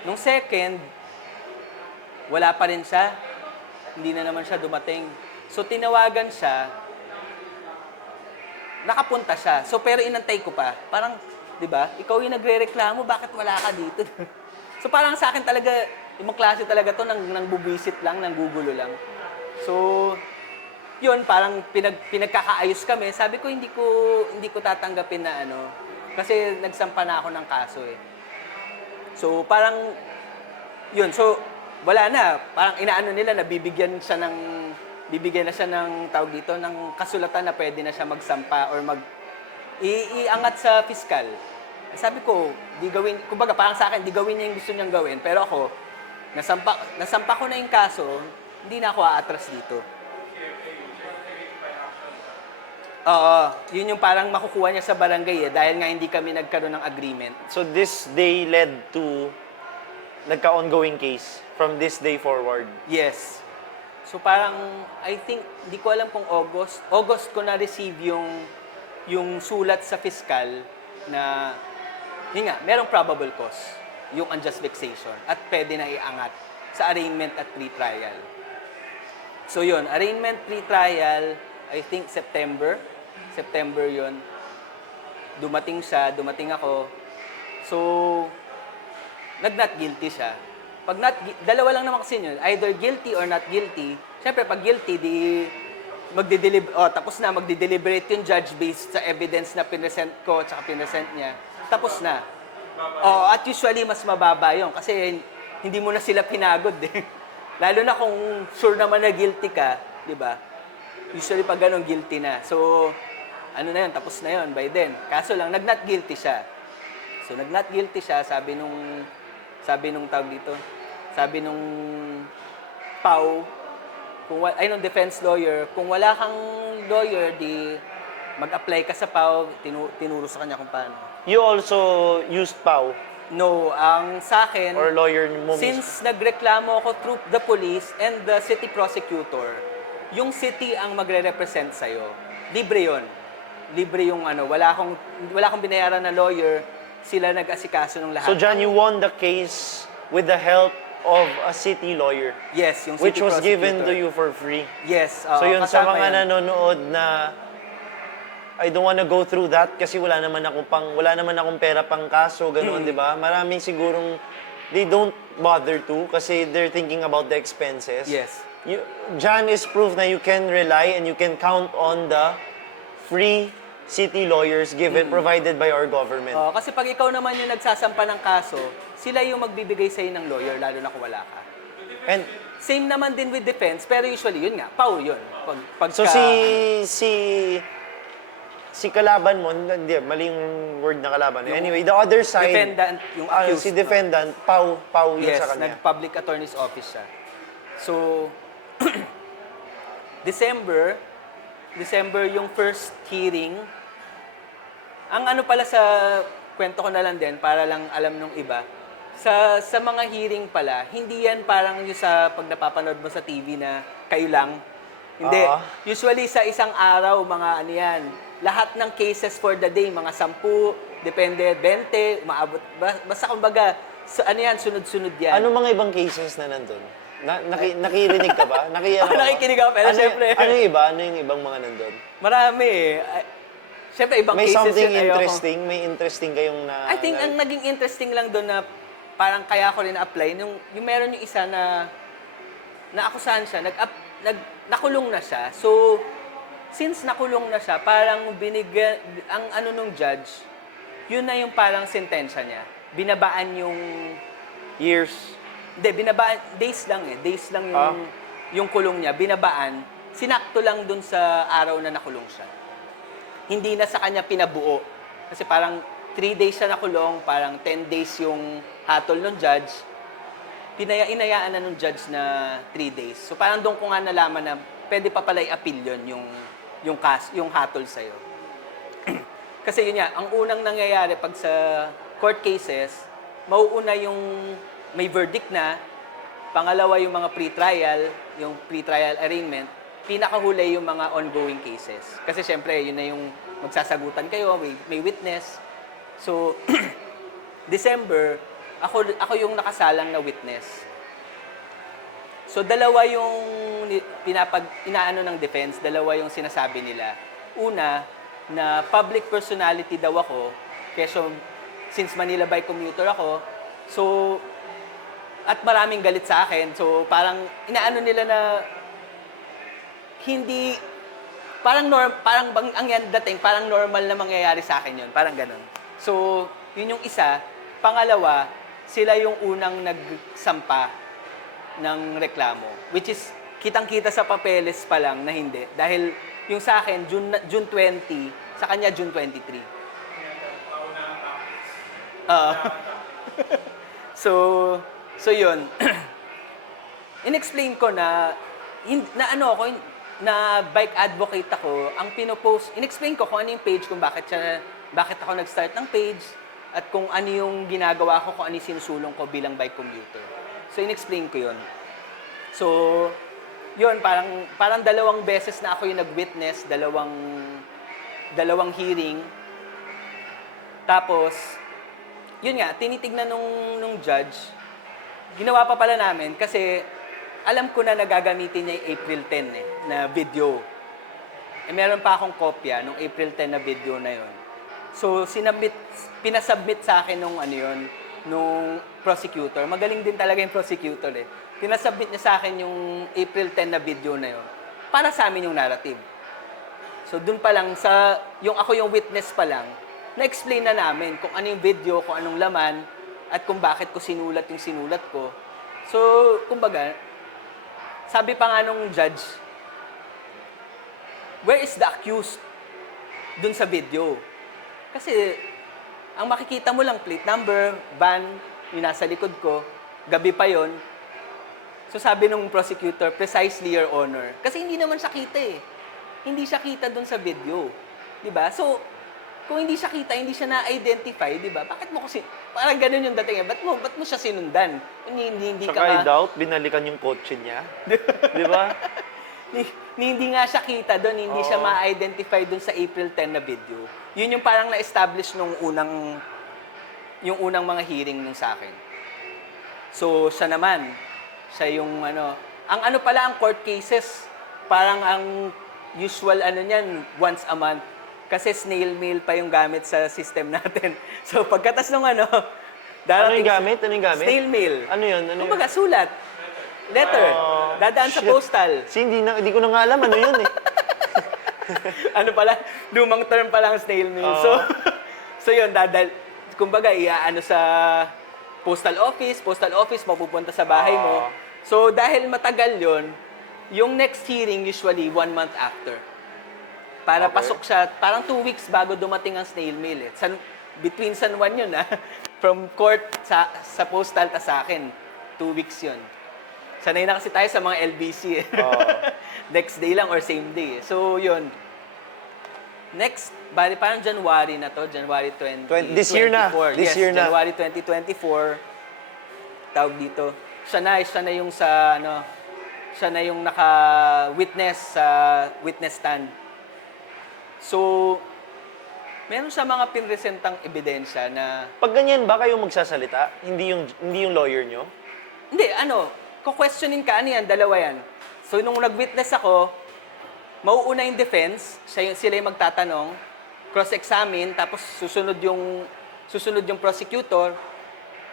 Nung second, wala pa rin siya. Hindi na naman siya dumating. So, tinawagan siya. Nakapunta siya. So, pero inantay ko pa. Parang, di ba? Ikaw yung nagre-reklamo, bakit wala ka dito? So, parang sa akin talaga, yung klase talaga to, nang bubisit lang, nang gugulo lang. So, yun, parang pinagkakaayos kami. Sabi ko, hindi ko tatanggapin na kasi nagsampa na ako ng kaso eh. So, parang, yun. So, wala na. Parang inaano nila na bibigyan na siya ng tawag dito, ng kasulatan na pwede na siya magsampa or iangat sa fiscal. Sabi ko, di gawin, kumbaga parang sa akin, di gawin niya yung gusto niyang gawin. Pero ako, nasampa ko na yung kaso, hindi na ako aatras dito. Oo, yun yung parang makukuha niya sa barangay dahil nga hindi kami nagkaroon ng agreement. So this day led to nagka-ongoing case from this day forward. Yes. So parang, I think, hindi ko alam kung August ko na-receive yung sulat sa fiscal na, yun nga, merong probable cause, yung unjust vexation, at pwede na iangat sa arraignment at pre-trial. So yun, arraignment, pre-trial, I think September yun. Dumating ako. So, nag-not guilty siya. Pag dalawa lang naman kasi yun, either guilty or not guilty. Siyempre, pag guilty, magdi-deliberate yung judge based sa evidence na pinesent ko at pinesent niya. Tapos na. At usually, mas mababa yun kasi hindi mo na sila pinagod eh. Lalo na kung sure naman na guilty ka, di ba? Usually, pag ganun, guilty na. So, na yun, tapos na yun by then. Kaso lang, nag-not guilty siya. So, nag-not guilty siya, sabi nung tawag dito, sabi nung PAW, nung defense lawyer, kung wala kang lawyer, di mag-apply ka sa PAW, tinuro sa kanya kung paano. You also used PAW No, ang sa akin, or lawyer mo mismo? since nagreklamo ako through the police and the city prosecutor, yung city ang magre-represent sa'yo. Libre yun. Libre yung wala akong binayaran na lawyer, sila nag-asikaso ng lahat. So John, you won the case with the help of a city lawyer, Yes, yung which city was given to prosecutor. you for free. Yes, So yun, sa kasama mga yun. nanonood na I don't wanna go through that kasi wala naman akong pera pang kaso, ganoon, di ba? Maraming sigurong they don't bother to kasi they're thinking about the expenses. Yes. John is proof na you can rely and you can count on the free city lawyers provided by our government. Kasi pag ikaw naman yung nagsasampa ng kaso, sila yung magbibigay sa'yo ng lawyer, lalo na kung wala ka. And Same naman din with defense, pero usually, yun nga, PAW yun. so si kalaban mo, hindi, mali yung word na kalaban. Anyway, the other side, defendant, yung accused, si defendant, PAW yun yes, sa kanya. nag-public attorney's office siya. So, December yung first hearing. Ang pala sa kwento ko na lang din, para lang alam nung iba, sa mga hearing pala, hindi yan parang yung sa pag napapanood mo sa TV na kayo lang. Hindi. Usually sa isang araw, mga yan, lahat ng cases for the day, mga 10, depende, 20, umaabot. Basta kumbaga, yan, sunod-sunod yan. Ano mga ibang cases na nandun? Nakirinig ka ba? Nakikinig ako, pero syempre. Ano yung iba? Ano yung ibang mga nandun? Marami eh. Syempre, ibang May cases something yun, ayoko. interesting? May interesting kayong na... I think ang naging interesting lang doon na parang kaya ko rin na-apply, yung meron yung isa na naakusahan siya, nakulong na siya. So, since nakulong na siya, parang binigyan, ang ano nung judge, yun na yung parang sentensya niya. Binabaan yung, Years. hindi, binabaan, days lang eh. Days lang yung kulong niya. Binabaan, sinakto lang dun sa araw na nakulong siya. Hindi na sa kanya pinabuo. Kasi parang 3 days siya nakulong, parang 10 days yung hatol ng judge. Inayaan na nung judge na 3 days. So parang doon ko nga nalaman na pwede pa pala i-appeal yun, yung hatol sa'yo. Kasi yun nga, ang unang nangyayari pag sa court cases, mauuna yung may verdict na, pangalawa yung mga pre-trial, yung pre-trial arraignment, pinakahuli yung mga ongoing cases. Kasi syempre, yun na yung magsasagutan kayo, may witness. So, December, ako yung nakasalang na witness. So, dalawa yung inaano ng defense, dalawa yung sinasabi nila. Una, na public personality daw ako, keso since Manila by commuter ako, so, at maraming galit sa akin, so parang inaano nila na hindi, parang ang yan dating, parang normal na mangyayari sa akin yun, parang ganun. So, yun yung isa. Pangalawa, sila yung unang nagsampa ng reklamo, which is kitang-kita sa papeles pa lang na hindi. Dahil yung sa akin, June 20, sa kanya June 23. So yun. In-explain ko na na bike advocate ako, ang pinopost, in-explain ko kung ano yung page, kung bakit ako nag-start ng page, at kung ano yung ginagawa ko, kung ano yung sinusulong ko bilang bike commuter. So, in-explain ko yun. So, yun, parang 2 beses na ako yung nag-witness, dalawang hearing. Tapos, yun nga, tinitignan nung judge, ginawa pa pala namin kasi alam ko na nagagamitin niya yung April 10 na video. Meron pa akong kopya nung April 10 na video na yun. So, pinasubmit sa akin nung prosecutor. Magaling din talaga yung prosecutor eh. Pinasubmit niya sa akin yung April 10 na video na yun. Para sa amin yung narrative. So, dun pa lang, ako yung witness pa lang, na-explain na namin kung ano yung video, kung anong laman, at kung bakit ko sinulat yung sinulat ko. So, kumbaga, sabi pa nga nung judge, where is the accused dun sa video? Kasi, ang makikita mo lang, plate number, van, yung nasa likod ko, gabi pa yon. So, sabi nung prosecutor, precisely, Your Honor. Kasi hindi naman siya kita eh. Hindi siya kita dun sa video. Diba? So, kung hindi siya kita, hindi siya na-identify, di ba? Bakit mo kasi, parang ganun yung dating eh. Ba't mo siya sinundan? Hindi ka Saka I doubt, binalikan yung kotse niya. Di ba? Hindi nga siya kita doon, hindi siya ma-identify doon sa April 10 na video. Yun yung parang na-establish yung unang mga hearing nung sa akin. So, siya naman, siya yung ang pala ang court cases, parang ang usual niyan, once a month. Kasi snail mail pa yung gamit sa system natin. So, pagkatas ng Ano yung gamit? Snail mail. Ano yun? Kumbaga, sulat. Letter. Dadaan sa postal. Hindi ko na nga alam ano yun eh. Lumang term pala ang snail mail. So yun, kumbaga, iaano sa postal office, mapupunta sa bahay mo. So, dahil matagal yun, yung next hearing usually 1 month after. Para pasok siya, parang 2 weeks bago dumating ang snail mail eh. Between San Juan yun From court sa postal ta sa akin, 2 weeks yun. Sanay na kasi tayo sa mga LBC eh. Next day lang or same day eh. So yun. Next, parang January na to, January 2024. This year na. This year na. January 2024. Tawag dito. Siya na yung siya na yung naka-witness sa witness stand. So, meron siya mga pinresentang ebidensya na... Pag ganyan ba kayo magsasalita? Hindi yung lawyer nyo? Hindi, ko-questionin ka, yan, dalawa yan. So, nung nag-witness ako, mauuna yung defense, sila yung magtatanong, cross-examine, tapos susunod yung prosecutor,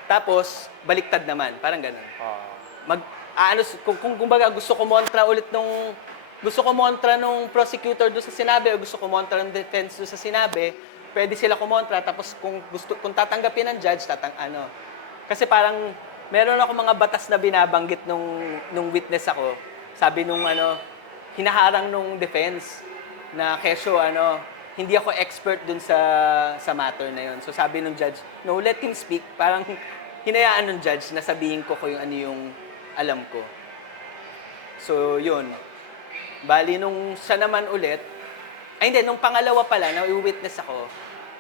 tapos baliktad naman, parang ganun. Kung kumbaga gusto ko montra ulit gusto kumontra nung prosecutor doon sa sinabi o gusto kumontra ng defense doon sa sinabi, pwede sila kumontra tapos kung tatanggapin ng judge, Kasi parang meron ako mga batas na binabanggit nung witness ako. Sabi nung hinaharang nung defense na kesyo hindi ako expert dun sa matter na yon. So sabi nung judge, no, let him speak. Parang hinayaan nung judge na sabihin ko kung ano yung alam ko. So yun. Bali nung siya naman ulit, hindi, nung pangalawa pala, na i-witness ako,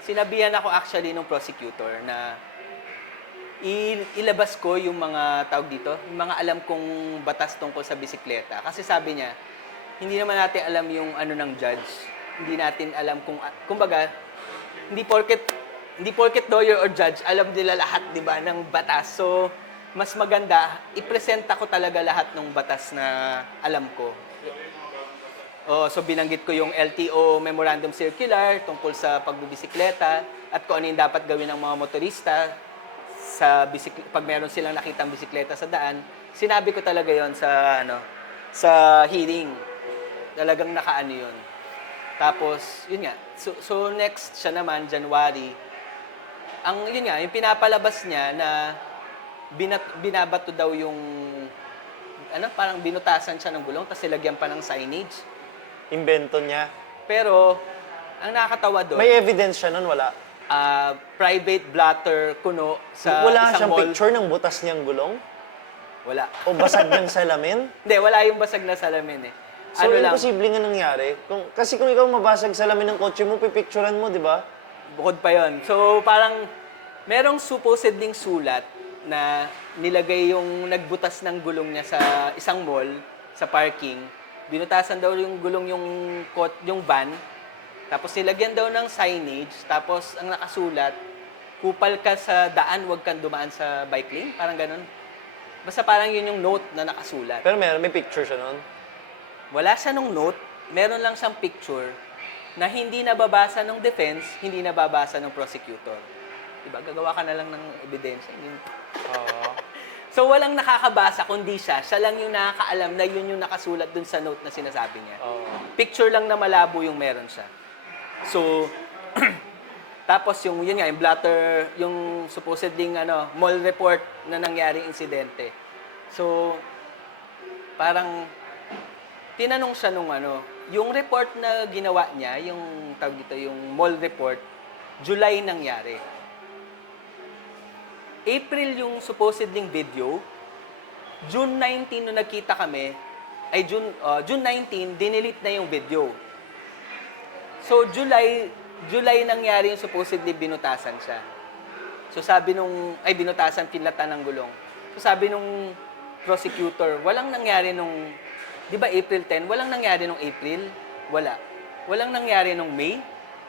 sinabihan ako actually nung prosecutor na ilabas ko yung mga tawag dito, yung mga alam kong batas tungkol sa bisikleta. Kasi sabi niya, hindi naman natin alam yung ng judge. Hindi natin alam kumbaga, hindi porket lawyer or judge, alam nila lahat, di ba, ng batas. So, mas maganda, ipresenta ko talaga lahat ng batas na alam ko. So binanggit ko yung LTO Memorandum Circular tungkol sa pagbibisikleta at kung ano yung dapat gawin ng mga motorista pag meron silang nakitang bisikleta sa daan. Sinabi ko talaga yon sa hearing. Talagang nakaano yun. Tapos, yun nga. So next siya naman, January. Yung pinapalabas niya na binabato daw yung parang binutasan siya ng gulong tapos nilagyan pa ng signage. Invento niya. Pero, ang nakakatawa doon, May evidence siya nun, wala? private blotter kuno sa Wala isang siyang mall. picture ng butas niyang gulong? Wala. O basag ng salamin? Hindi, wala yung basag na salamin eh. So, imposible nga nangyari. Kasi kung ikaw mabasag salamin ng kotse mo, pipicturean mo, di ba? Bukod pa yon. So, parang merong supposedly sulat na nilagay yung nagbutas ng gulong niya sa isang mall, sa parking. Binutasan daw yung gulong yung van. Tapos nilagyan daw ng signage. Tapos ang nakasulat, kupal ka sa daan, huwag kang dumaan sa bike lane. Parang ganun. Basta parang yun yung note na nakasulat. Pero may picture siya nun. Wala siya nung note, meron lang siyang picture na hindi nababasa ng defense, hindi nababasa ng prosecutor. Diba? Gagawa ka na lang ng ebidensya. So, walang nakakabasa kundi siya. Siya lang yung nakakaalam na yun yung nakasulat dun sa note na sinasabi niya. Picture lang na malabo yung meron siya. So, tapos yung blatter, yung supposedly mall report na nangyaring insidente. So, parang tinanong siya nung yung report na ginawa niya, yung tawag dito, yung mall report, July nangyari. April yung supposedly video, June 19 nung nagkita kami, June 19, dinelete na yung video. So, July nangyari yung supposedly binutasan siya. So, sabi binutasan, pinlatan ng gulong. So, sabi nung prosecutor, walang nangyari nung, di ba April 10, walang nangyari nung April? Wala. Walang nangyari nung May?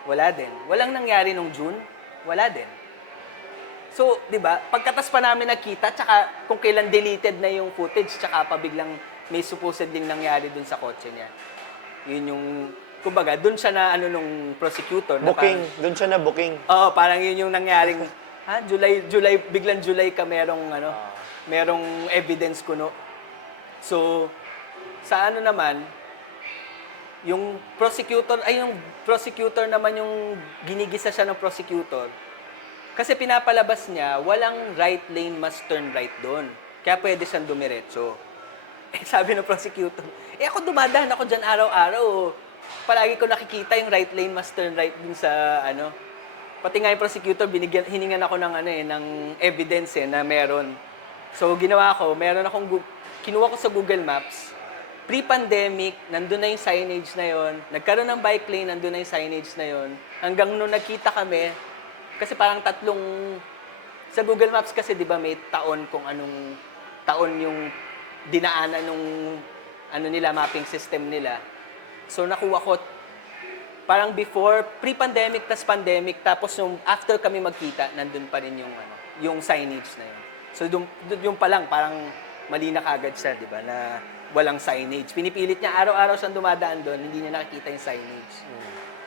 Wala din. Walang nangyari nung June? Wala din. So, di ba, pagkatas pa namin nakita, tsaka kung kailan deleted na yung footage, tsaka pa biglang may supposedly nangyari dun sa kotse niya. Yun yung, kumbaga, dun siya na nung prosecutor. Booking. Doon siya na booking. Oo, parang yun yung nangyaring, biglang July ka merong evidence kuno. So, sa naman, yung prosecutor naman yung ginigisa siya ng prosecutor. Kasi pinapalabas niya, walang right lane must turn right doon. Kaya pwede siyang dumiretso. Sabi ng prosecutor, ako dumadaan ako dyan araw-araw. Palagi ko nakikita yung right lane must turn right dun sa Pati nga yung prosecutor, hiningan ako ng evidence na meron. So ginawa ko, kinuha ko sa Google Maps. Pre-pandemic, nandun na yung signage na yon. Nagkaroon ng bike lane, nandun na yung signage na yon. Hanggang nung nagkita kami, kasi parang sa Google Maps kasi di ba may taon kung anong taon yung dinaanan nung mapping system nila. So nakuha ko parang before, pre-pandemic, tas pandemic, tapos after kami magkita, nandun pa rin yung signage na yun. So yung pa lang, parang mali na kagad siya, di ba, na walang signage. Pinipilit niya, araw-araw siyang dumadaan doon, hindi niya nakikita yung signage.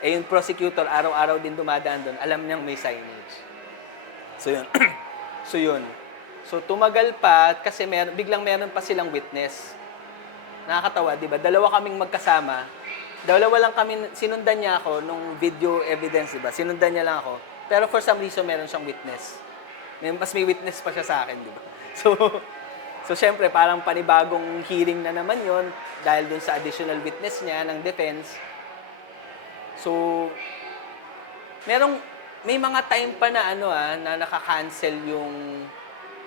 Yung prosecutor, araw-araw din dumadaan doon, alam niyang may signage. So yun. So tumagal pa, kasi biglang meron pa silang witness. nakakatawa, di ba? Dalawa kaming magkasama. Dalawa lang kami, sinundan niya ako nung video evidence, di ba? Sinundan niya lang ako. Pero for some reason, meron siyang witness. Mas may witness pa siya sa akin, di ba? So syempre, parang panibagong hearing na naman yon dahil dun sa additional witness niya ng defense. So, may mga time pa na na naka-cancel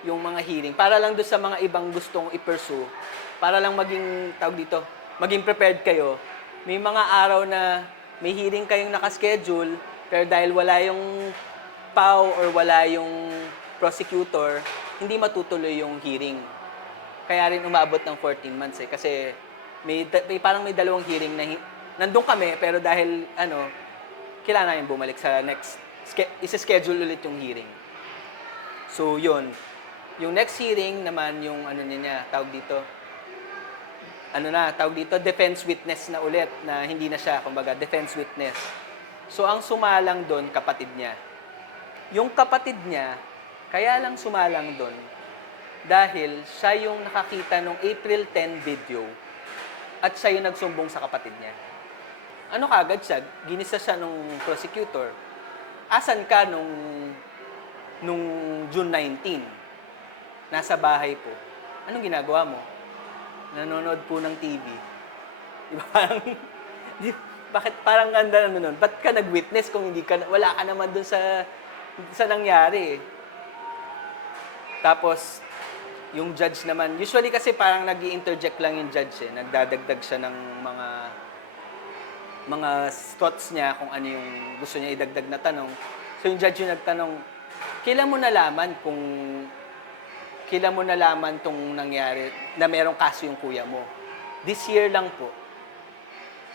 yung mga hearing para lang doon sa mga ibang gustong i-pursue, para lang maging prepared kayo. May mga araw na may hearing kayong naka-schedule, pero dahil wala yung PAW or wala yung prosecutor, hindi matutuloy yung hearing. Kaya rin umabot ng 14 months kasi parang may dalawang hearing na nandun kami, pero dahil kailangan namin bumalik sa next isa-schedule ulit yung hearing. So, yun. Yung next hearing naman, yung defense witness na ulit, na hindi na siya, kumbaga, defense witness. So, ang sumalang doon, kapatid niya. Yung kapatid niya, kaya lang sumalang doon, dahil siya yung nakakita nung April 10 video, at siya yung nagsumbong sa kapatid niya. Kagad siya? Ginisa siya nung prosecutor. Asan ka nung June 19? Nasa bahay po. Anong ginagawa mo? Nanonood po ng TV. Di ba parang, bakit parang ganda na nun? Ba't ka nag-witness kung wala ka naman dun sa nangyari? Tapos, yung judge naman, usually kasi parang nag-i-interject lang yung judge nagdadagdag siya ng mga thoughts niya kung ano yung gusto niya idagdag na tanong. So yung judge yung nagtanong, kailan mo nalaman tong nangyari na merong kaso yung kuya mo? This year lang po.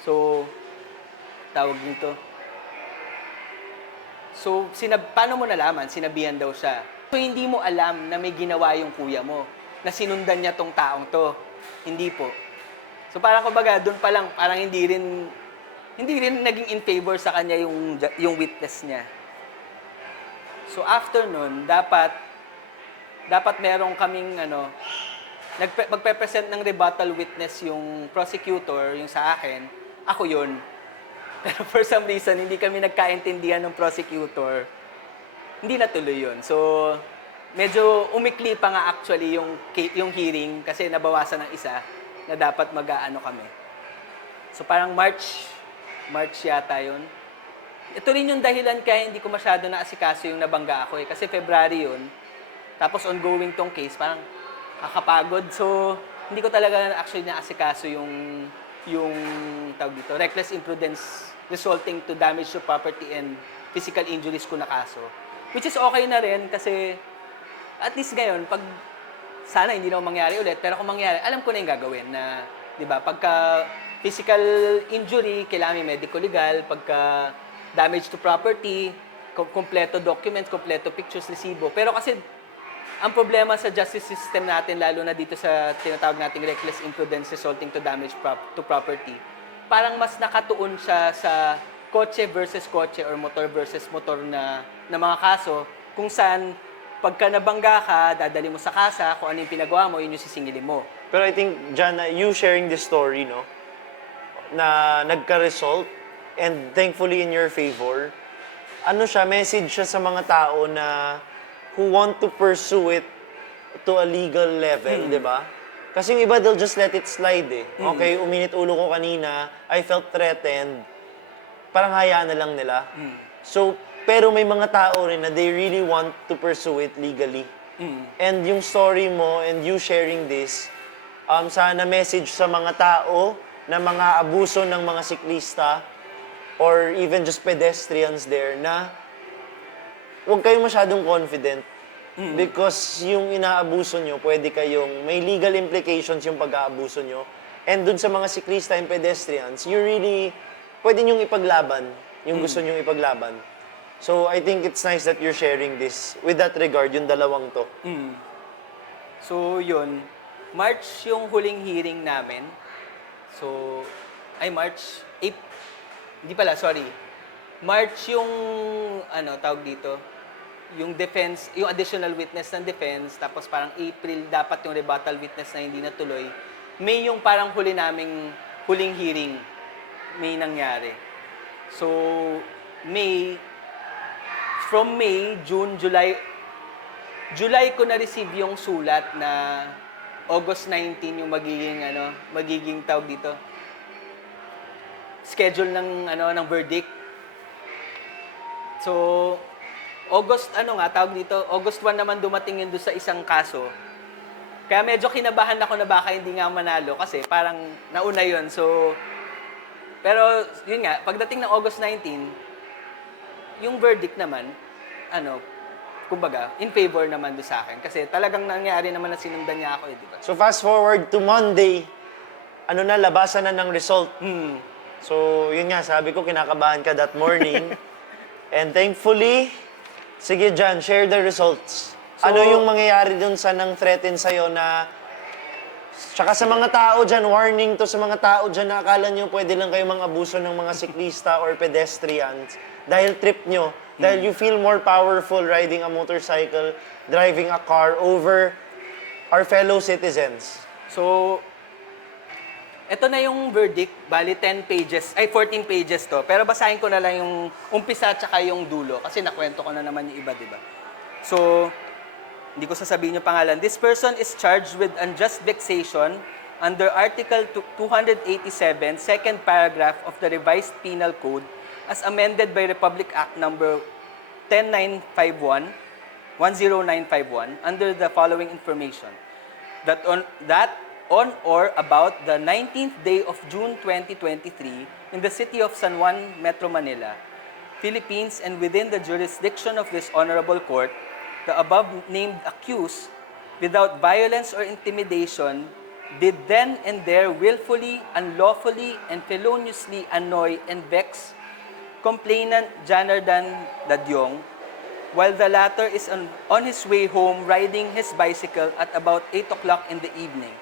So, tawag nito. So, paano mo nalaman? Sinabihan daw siya. So, hindi mo alam na may ginawa yung kuya mo, na sinundan niya tong taong to. Hindi po. So, parang kumbaga, doon pa lang, parang hindi rin naging in favor sa kanya yung witness niya. So, after nun, dapat meron kaming, magpe-present ng rebuttal witness yung prosecutor, yung sa akin, ako yun. Pero for some reason, hindi kami nagkaintindihan ng prosecutor. Hindi natuloy yun. So, medyo umikli pa nga actually yung hearing kasi nabawasan ng isa na dapat kami. So, parang March yata yun. Ito rin yung dahilan kaya hindi ko masyado naasikaso yung nabangga ako Kasi February yun. Tapos ongoing tong case, parang kakapagod. So, hindi ko talaga actually naasikaso yung tawag dito, reckless imprudence resulting to damage to property and physical injuries ko na kaso. Which is okay na rin kasi at least ngayon, sana hindi na mangyari ulit, pero kung mangyari, alam ko na yung gagawin na, di ba, pagka physical injury, kailangan may medical legal, pagka damage to property, kompleto documents, kompleto pictures, resibo. Pero kasi, ang problema sa justice system natin, lalo na dito sa tinatawag nating reckless imprudence resulting to damage to property, parang mas nakatuon siya sa kotse versus kotse or motor versus motor na mga kaso, kung saan, pagka nabangga ka, dadali mo sa kasa, kung ano yung pinagawa mo, yun yung sisingilin mo. Pero I think, Jana, you sharing this story, no, na nagka-result, and thankfully in your favor, message siya sa mga tao na who want to pursue it to a legal level, di ba? Kasi yung iba, they'll just let it slide Okay, uminit ulo ko kanina, I felt threatened, parang hayaan na lang nila. So, pero may mga tao rin na they really want to pursue it legally. And yung story mo and you sharing this, sana message sa mga tao na mga abuso ng mga siklista or even just pedestrians there na huwag kayong masyadong confident because yung inaabuso nyo, may legal implications yung pag-aabuso nyo. And dun sa mga siklista and pedestrians, pwede nyong ipaglaban yung gusto nyong ipaglaban. So, I think it's nice that you're sharing this. With that regard, yung dalawang to. So, yun. March yung huling hearing namin. So, March yung, tawag dito, yung defense, yung additional witness ng defense, tapos parang April, dapat yung rebuttal witness na hindi natuloy. May yung parang huling hearing, May nangyari. So, from May, June, July ko na-receive yung sulat na August 19 yung magiging tawag dito. Schedule ng verdict. So, August 1 naman dumating yun doon sa isang kaso. Kaya medyo kinabahan ako na baka hindi nga manalo kasi parang nauna yun. So, pero yun nga, pagdating ng August 19, yung verdict naman, kumbaga, in favor naman doon sa akin. Kasi talagang nangyari naman na sinundan niya ako, di ba? So fast forward to Monday, labasan na ng result. So, yun nga, sabi ko, kinakabahan ka that morning. And thankfully, sige Jan, share the results. So, ano yung mangyayari dun sa nang threaten sa'yo na... Tsaka sa mga tao dyan, warning to sa mga tao dyan na akala nyo pwede lang kayo mga abuso ng mga siklista or pedestrians. Dahil trip nyo, dahil you feel more powerful riding a motorcycle, driving a car over our fellow citizens. So, ito na yung verdict, bali 14 pages to. Pero basahin ko na lang yung umpisa tsaka yung dulo kasi nakwento ko na naman yung iba, di ba? So, hindi ko sasabihin yung pangalan. This person is charged with unjust vexation under Article 287, second paragraph of the Revised Penal Code as amended by Republic Act number 100951 under the following information. That on or about the 19th day of June 2023 in the city of San Juan, Metro Manila, Philippines, and within the jurisdiction of this honorable court, the above-named accused, without violence or intimidation, did then and there willfully, unlawfully, and feloniously annoy and vex complainant Janardan Dadyong, while the latter is on his way home riding his bicycle at about 8 o'clock in the evening.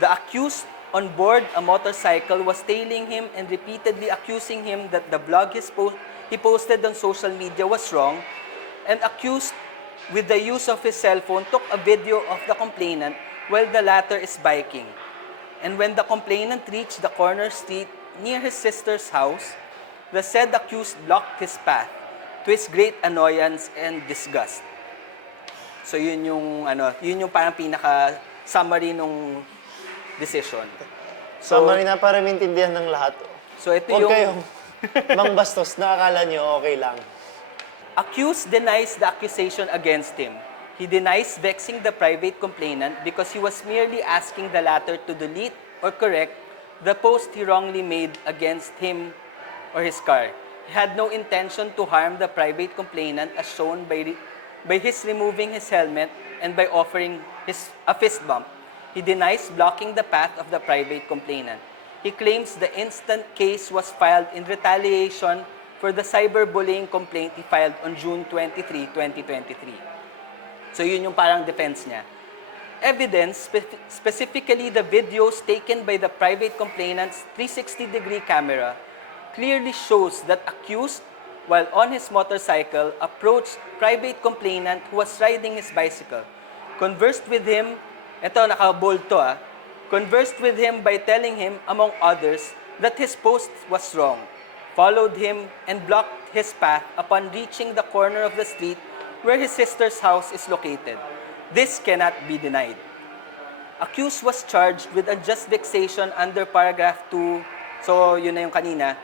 The accused on board a motorcycle was tailing him and repeatedly accusing him that the blog he posted on social media was wrong, and accused with the use of his cell phone, took a video of the complainant while the latter is biking. And when the complainant reached the corner street near his sister's house, the said accused blocked his path to his great annoyance and disgust. So yun yung parang pinaka-summary nung decision. Summary na para maintindihan ng lahat. So ito Huwag yung... kayong mangbastos na akala nyo okay lang. Accused denies the accusation against him. He denies vexing the private complainant because he was merely asking the latter to delete or correct the post he wrongly made against him or his car. He had no intention to harm the private complainant as shown by his removing his helmet and by offering a fist bump. He denies blocking the path of the private complainant. He claims the instant case was filed in retaliation for the cyberbullying complaint he filed on June 23, 2023. So yun yung parang defense niya. Evidence, specifically the videos taken by the private complainant's 360-degree camera, clearly shows that accused, while on his motorcycle, approached private complainant who was riding his bicycle, conversed with him, naka-bold to conversed with him by telling him, among others, that his post was wrong, followed him, and blocked his path upon reaching the corner of the street where his sister's house is located. This cannot be denied. Accused was charged with unjust vexation under paragraph 2, so yun na yung kanina,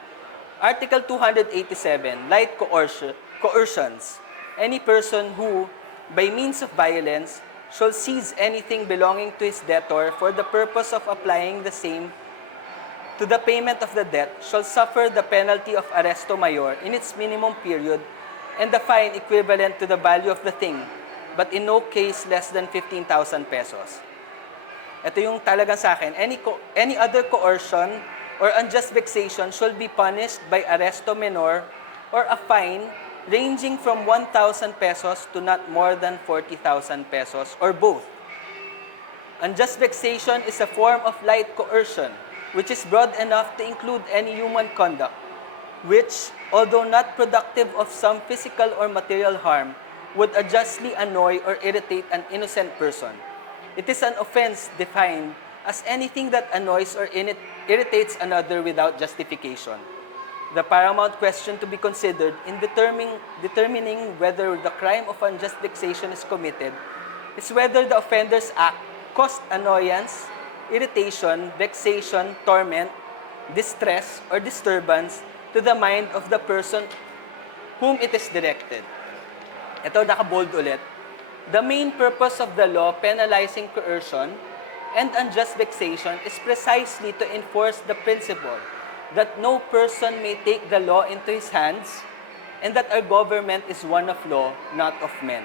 Article 287, light coercions. Any person who, by means of violence, shall seize anything belonging to his debtor for the purpose of applying the same to the payment of the debt shall suffer the penalty of arresto mayor in its minimum period and the fine equivalent to the value of the thing, but in no case less than 15,000 pesos. Ito yung talaga sa akin. Any other coercion or unjust vexation shall be punished by arresto menor or a fine ranging from 1,000 pesos to not more than 40,000 pesos or both. Unjust vexation is a form of light coercion which is broad enough to include any human conduct, which, although not productive of some physical or material harm, would unjustly annoy or irritate an innocent person. It is an offense defined as anything that annoys or irritates another without justification. The paramount question to be considered in determining whether the crime of unjust vexation is committed is whether the offender's act caused annoyance, irritation, vexation, torment, distress, or disturbance to the mind of the person whom it is directed. Ito, naka-bold ulit. The main purpose of the law penalizing coercion and unjust vexation is precisely to enforce the principle that no person may take the law into his hands and that our government is one of law, not of men.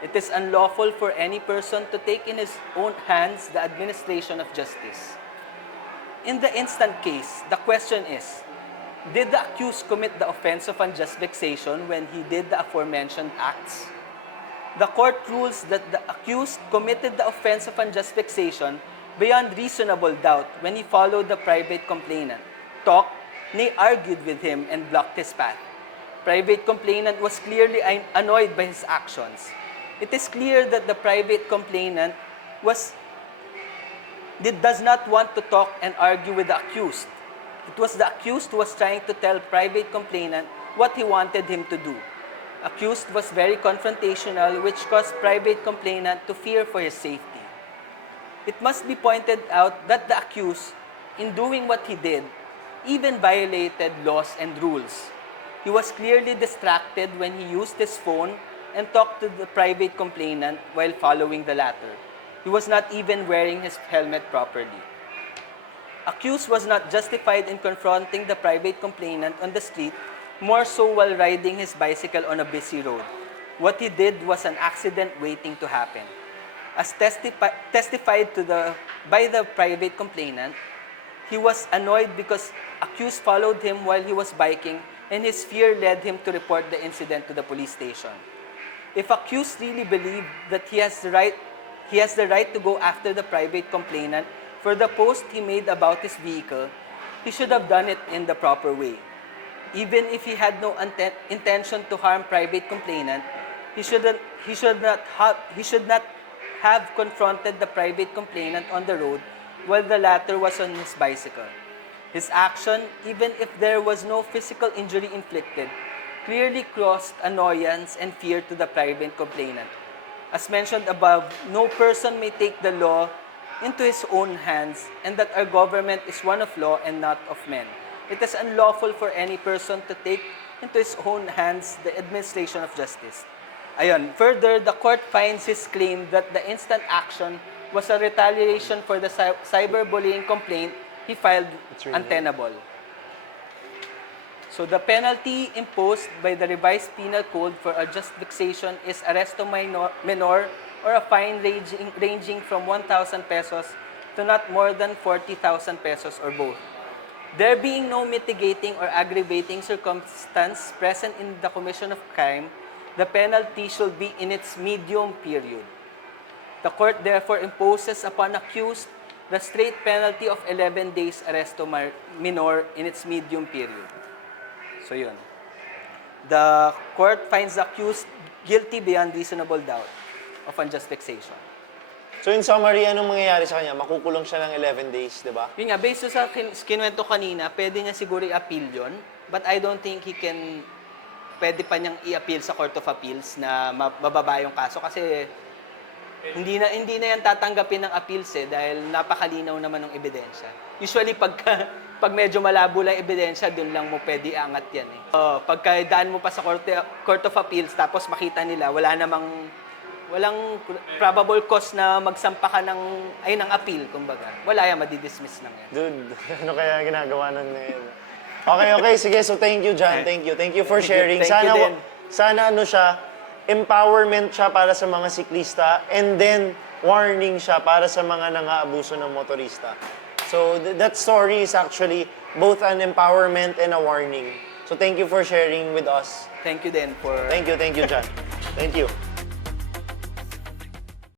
It is unlawful for any person to take in his own hands the administration of justice. In the instant case, the question is, did the accused commit the offense of unjust vexation when he did the aforementioned acts? The court rules that the accused committed the offense of unjust vexation beyond reasonable doubt when he followed the private complainant, talked, nay argued with him, and blocked his path. Private complainant was clearly annoyed by his actions. It is clear that the private complainant does not want to talk and argue with the accused. It was the accused who was trying to tell private complainant what he wanted him to do. Accused was very confrontational, which caused private complainant to fear for his safety. It must be pointed out that the accused, in doing what he did, even violated laws and rules. He was clearly distracted when he used his phone and talked to the private complainant while following the latter. He was not even wearing his helmet properly. Accused was not justified in confronting the private complainant on the street, more so while riding his bicycle on a busy road. What he did was an accident waiting to happen. As testified by the private complainant, he was annoyed because accused followed him while he was biking, and his fear led him to report the incident to the police station. If accused really believed that he has the right to go after the private complainant for the post he made about his vehicle, he should have done it in the proper way. Even if he had no intention to harm private complainant, he should not have confronted the private complainant on the road while the latter was on his bicycle. His action, even if there was no physical injury inflicted, clearly caused annoyance and fear to the private complainant. As mentioned above, no person may take the law into his own hands, and that our government is one of law and not of men. It is unlawful for any person to take into his own hands the administration of justice. Ayon. Further, the court finds his claim that the instant action was a retaliation for the cyberbullying complaint he filed untenable. So the penalty imposed by the revised penal code for unjust vexation is arresto minor or a fine ranging from 1,000 pesos to not more than 40,000 pesos or both. There being no mitigating or aggravating circumstance present in the commission of crime, the penalty should be in its medium period. The court therefore imposes upon accused the straight penalty of 11 days arresto minor in its medium period. So yun. The court finds the accused guilty beyond reasonable doubt of unjust vexation. So in summary, anong mangyayari sa kanya? Makukulong siya ng 11 days, di ba? Yun nga, based sa kinuwento kanina, pwede niya siguro i-appeal yun. But I don't think pwede pa niyang i-appeal sa Court of Appeals na mababa yung kaso kasi hindi na yan tatanggapin ng appeals dahil napakalinaw naman ng ebidensya. Usually pag medyo malabo lang ebidensya, doon lang mo pwede iangat yan eh. Pagka daan mo pa sa Court of Appeals tapos makita nila walang probable cause na magsampa ka ng appeal, kumbaga. Wala yan, madidismiss na yan. Dude, ano kaya ginagawa nun ngayon? Okay, sige. So thank you, John. Thank you for sharing. Thank you din. Sana empowerment siya para sa mga siklista, and then warning siya para sa mga nang-aabuso ng motorista. So that story is actually both an empowerment and a warning. So thank you for sharing with us. Thank you din for... Thank you, John. Thank you.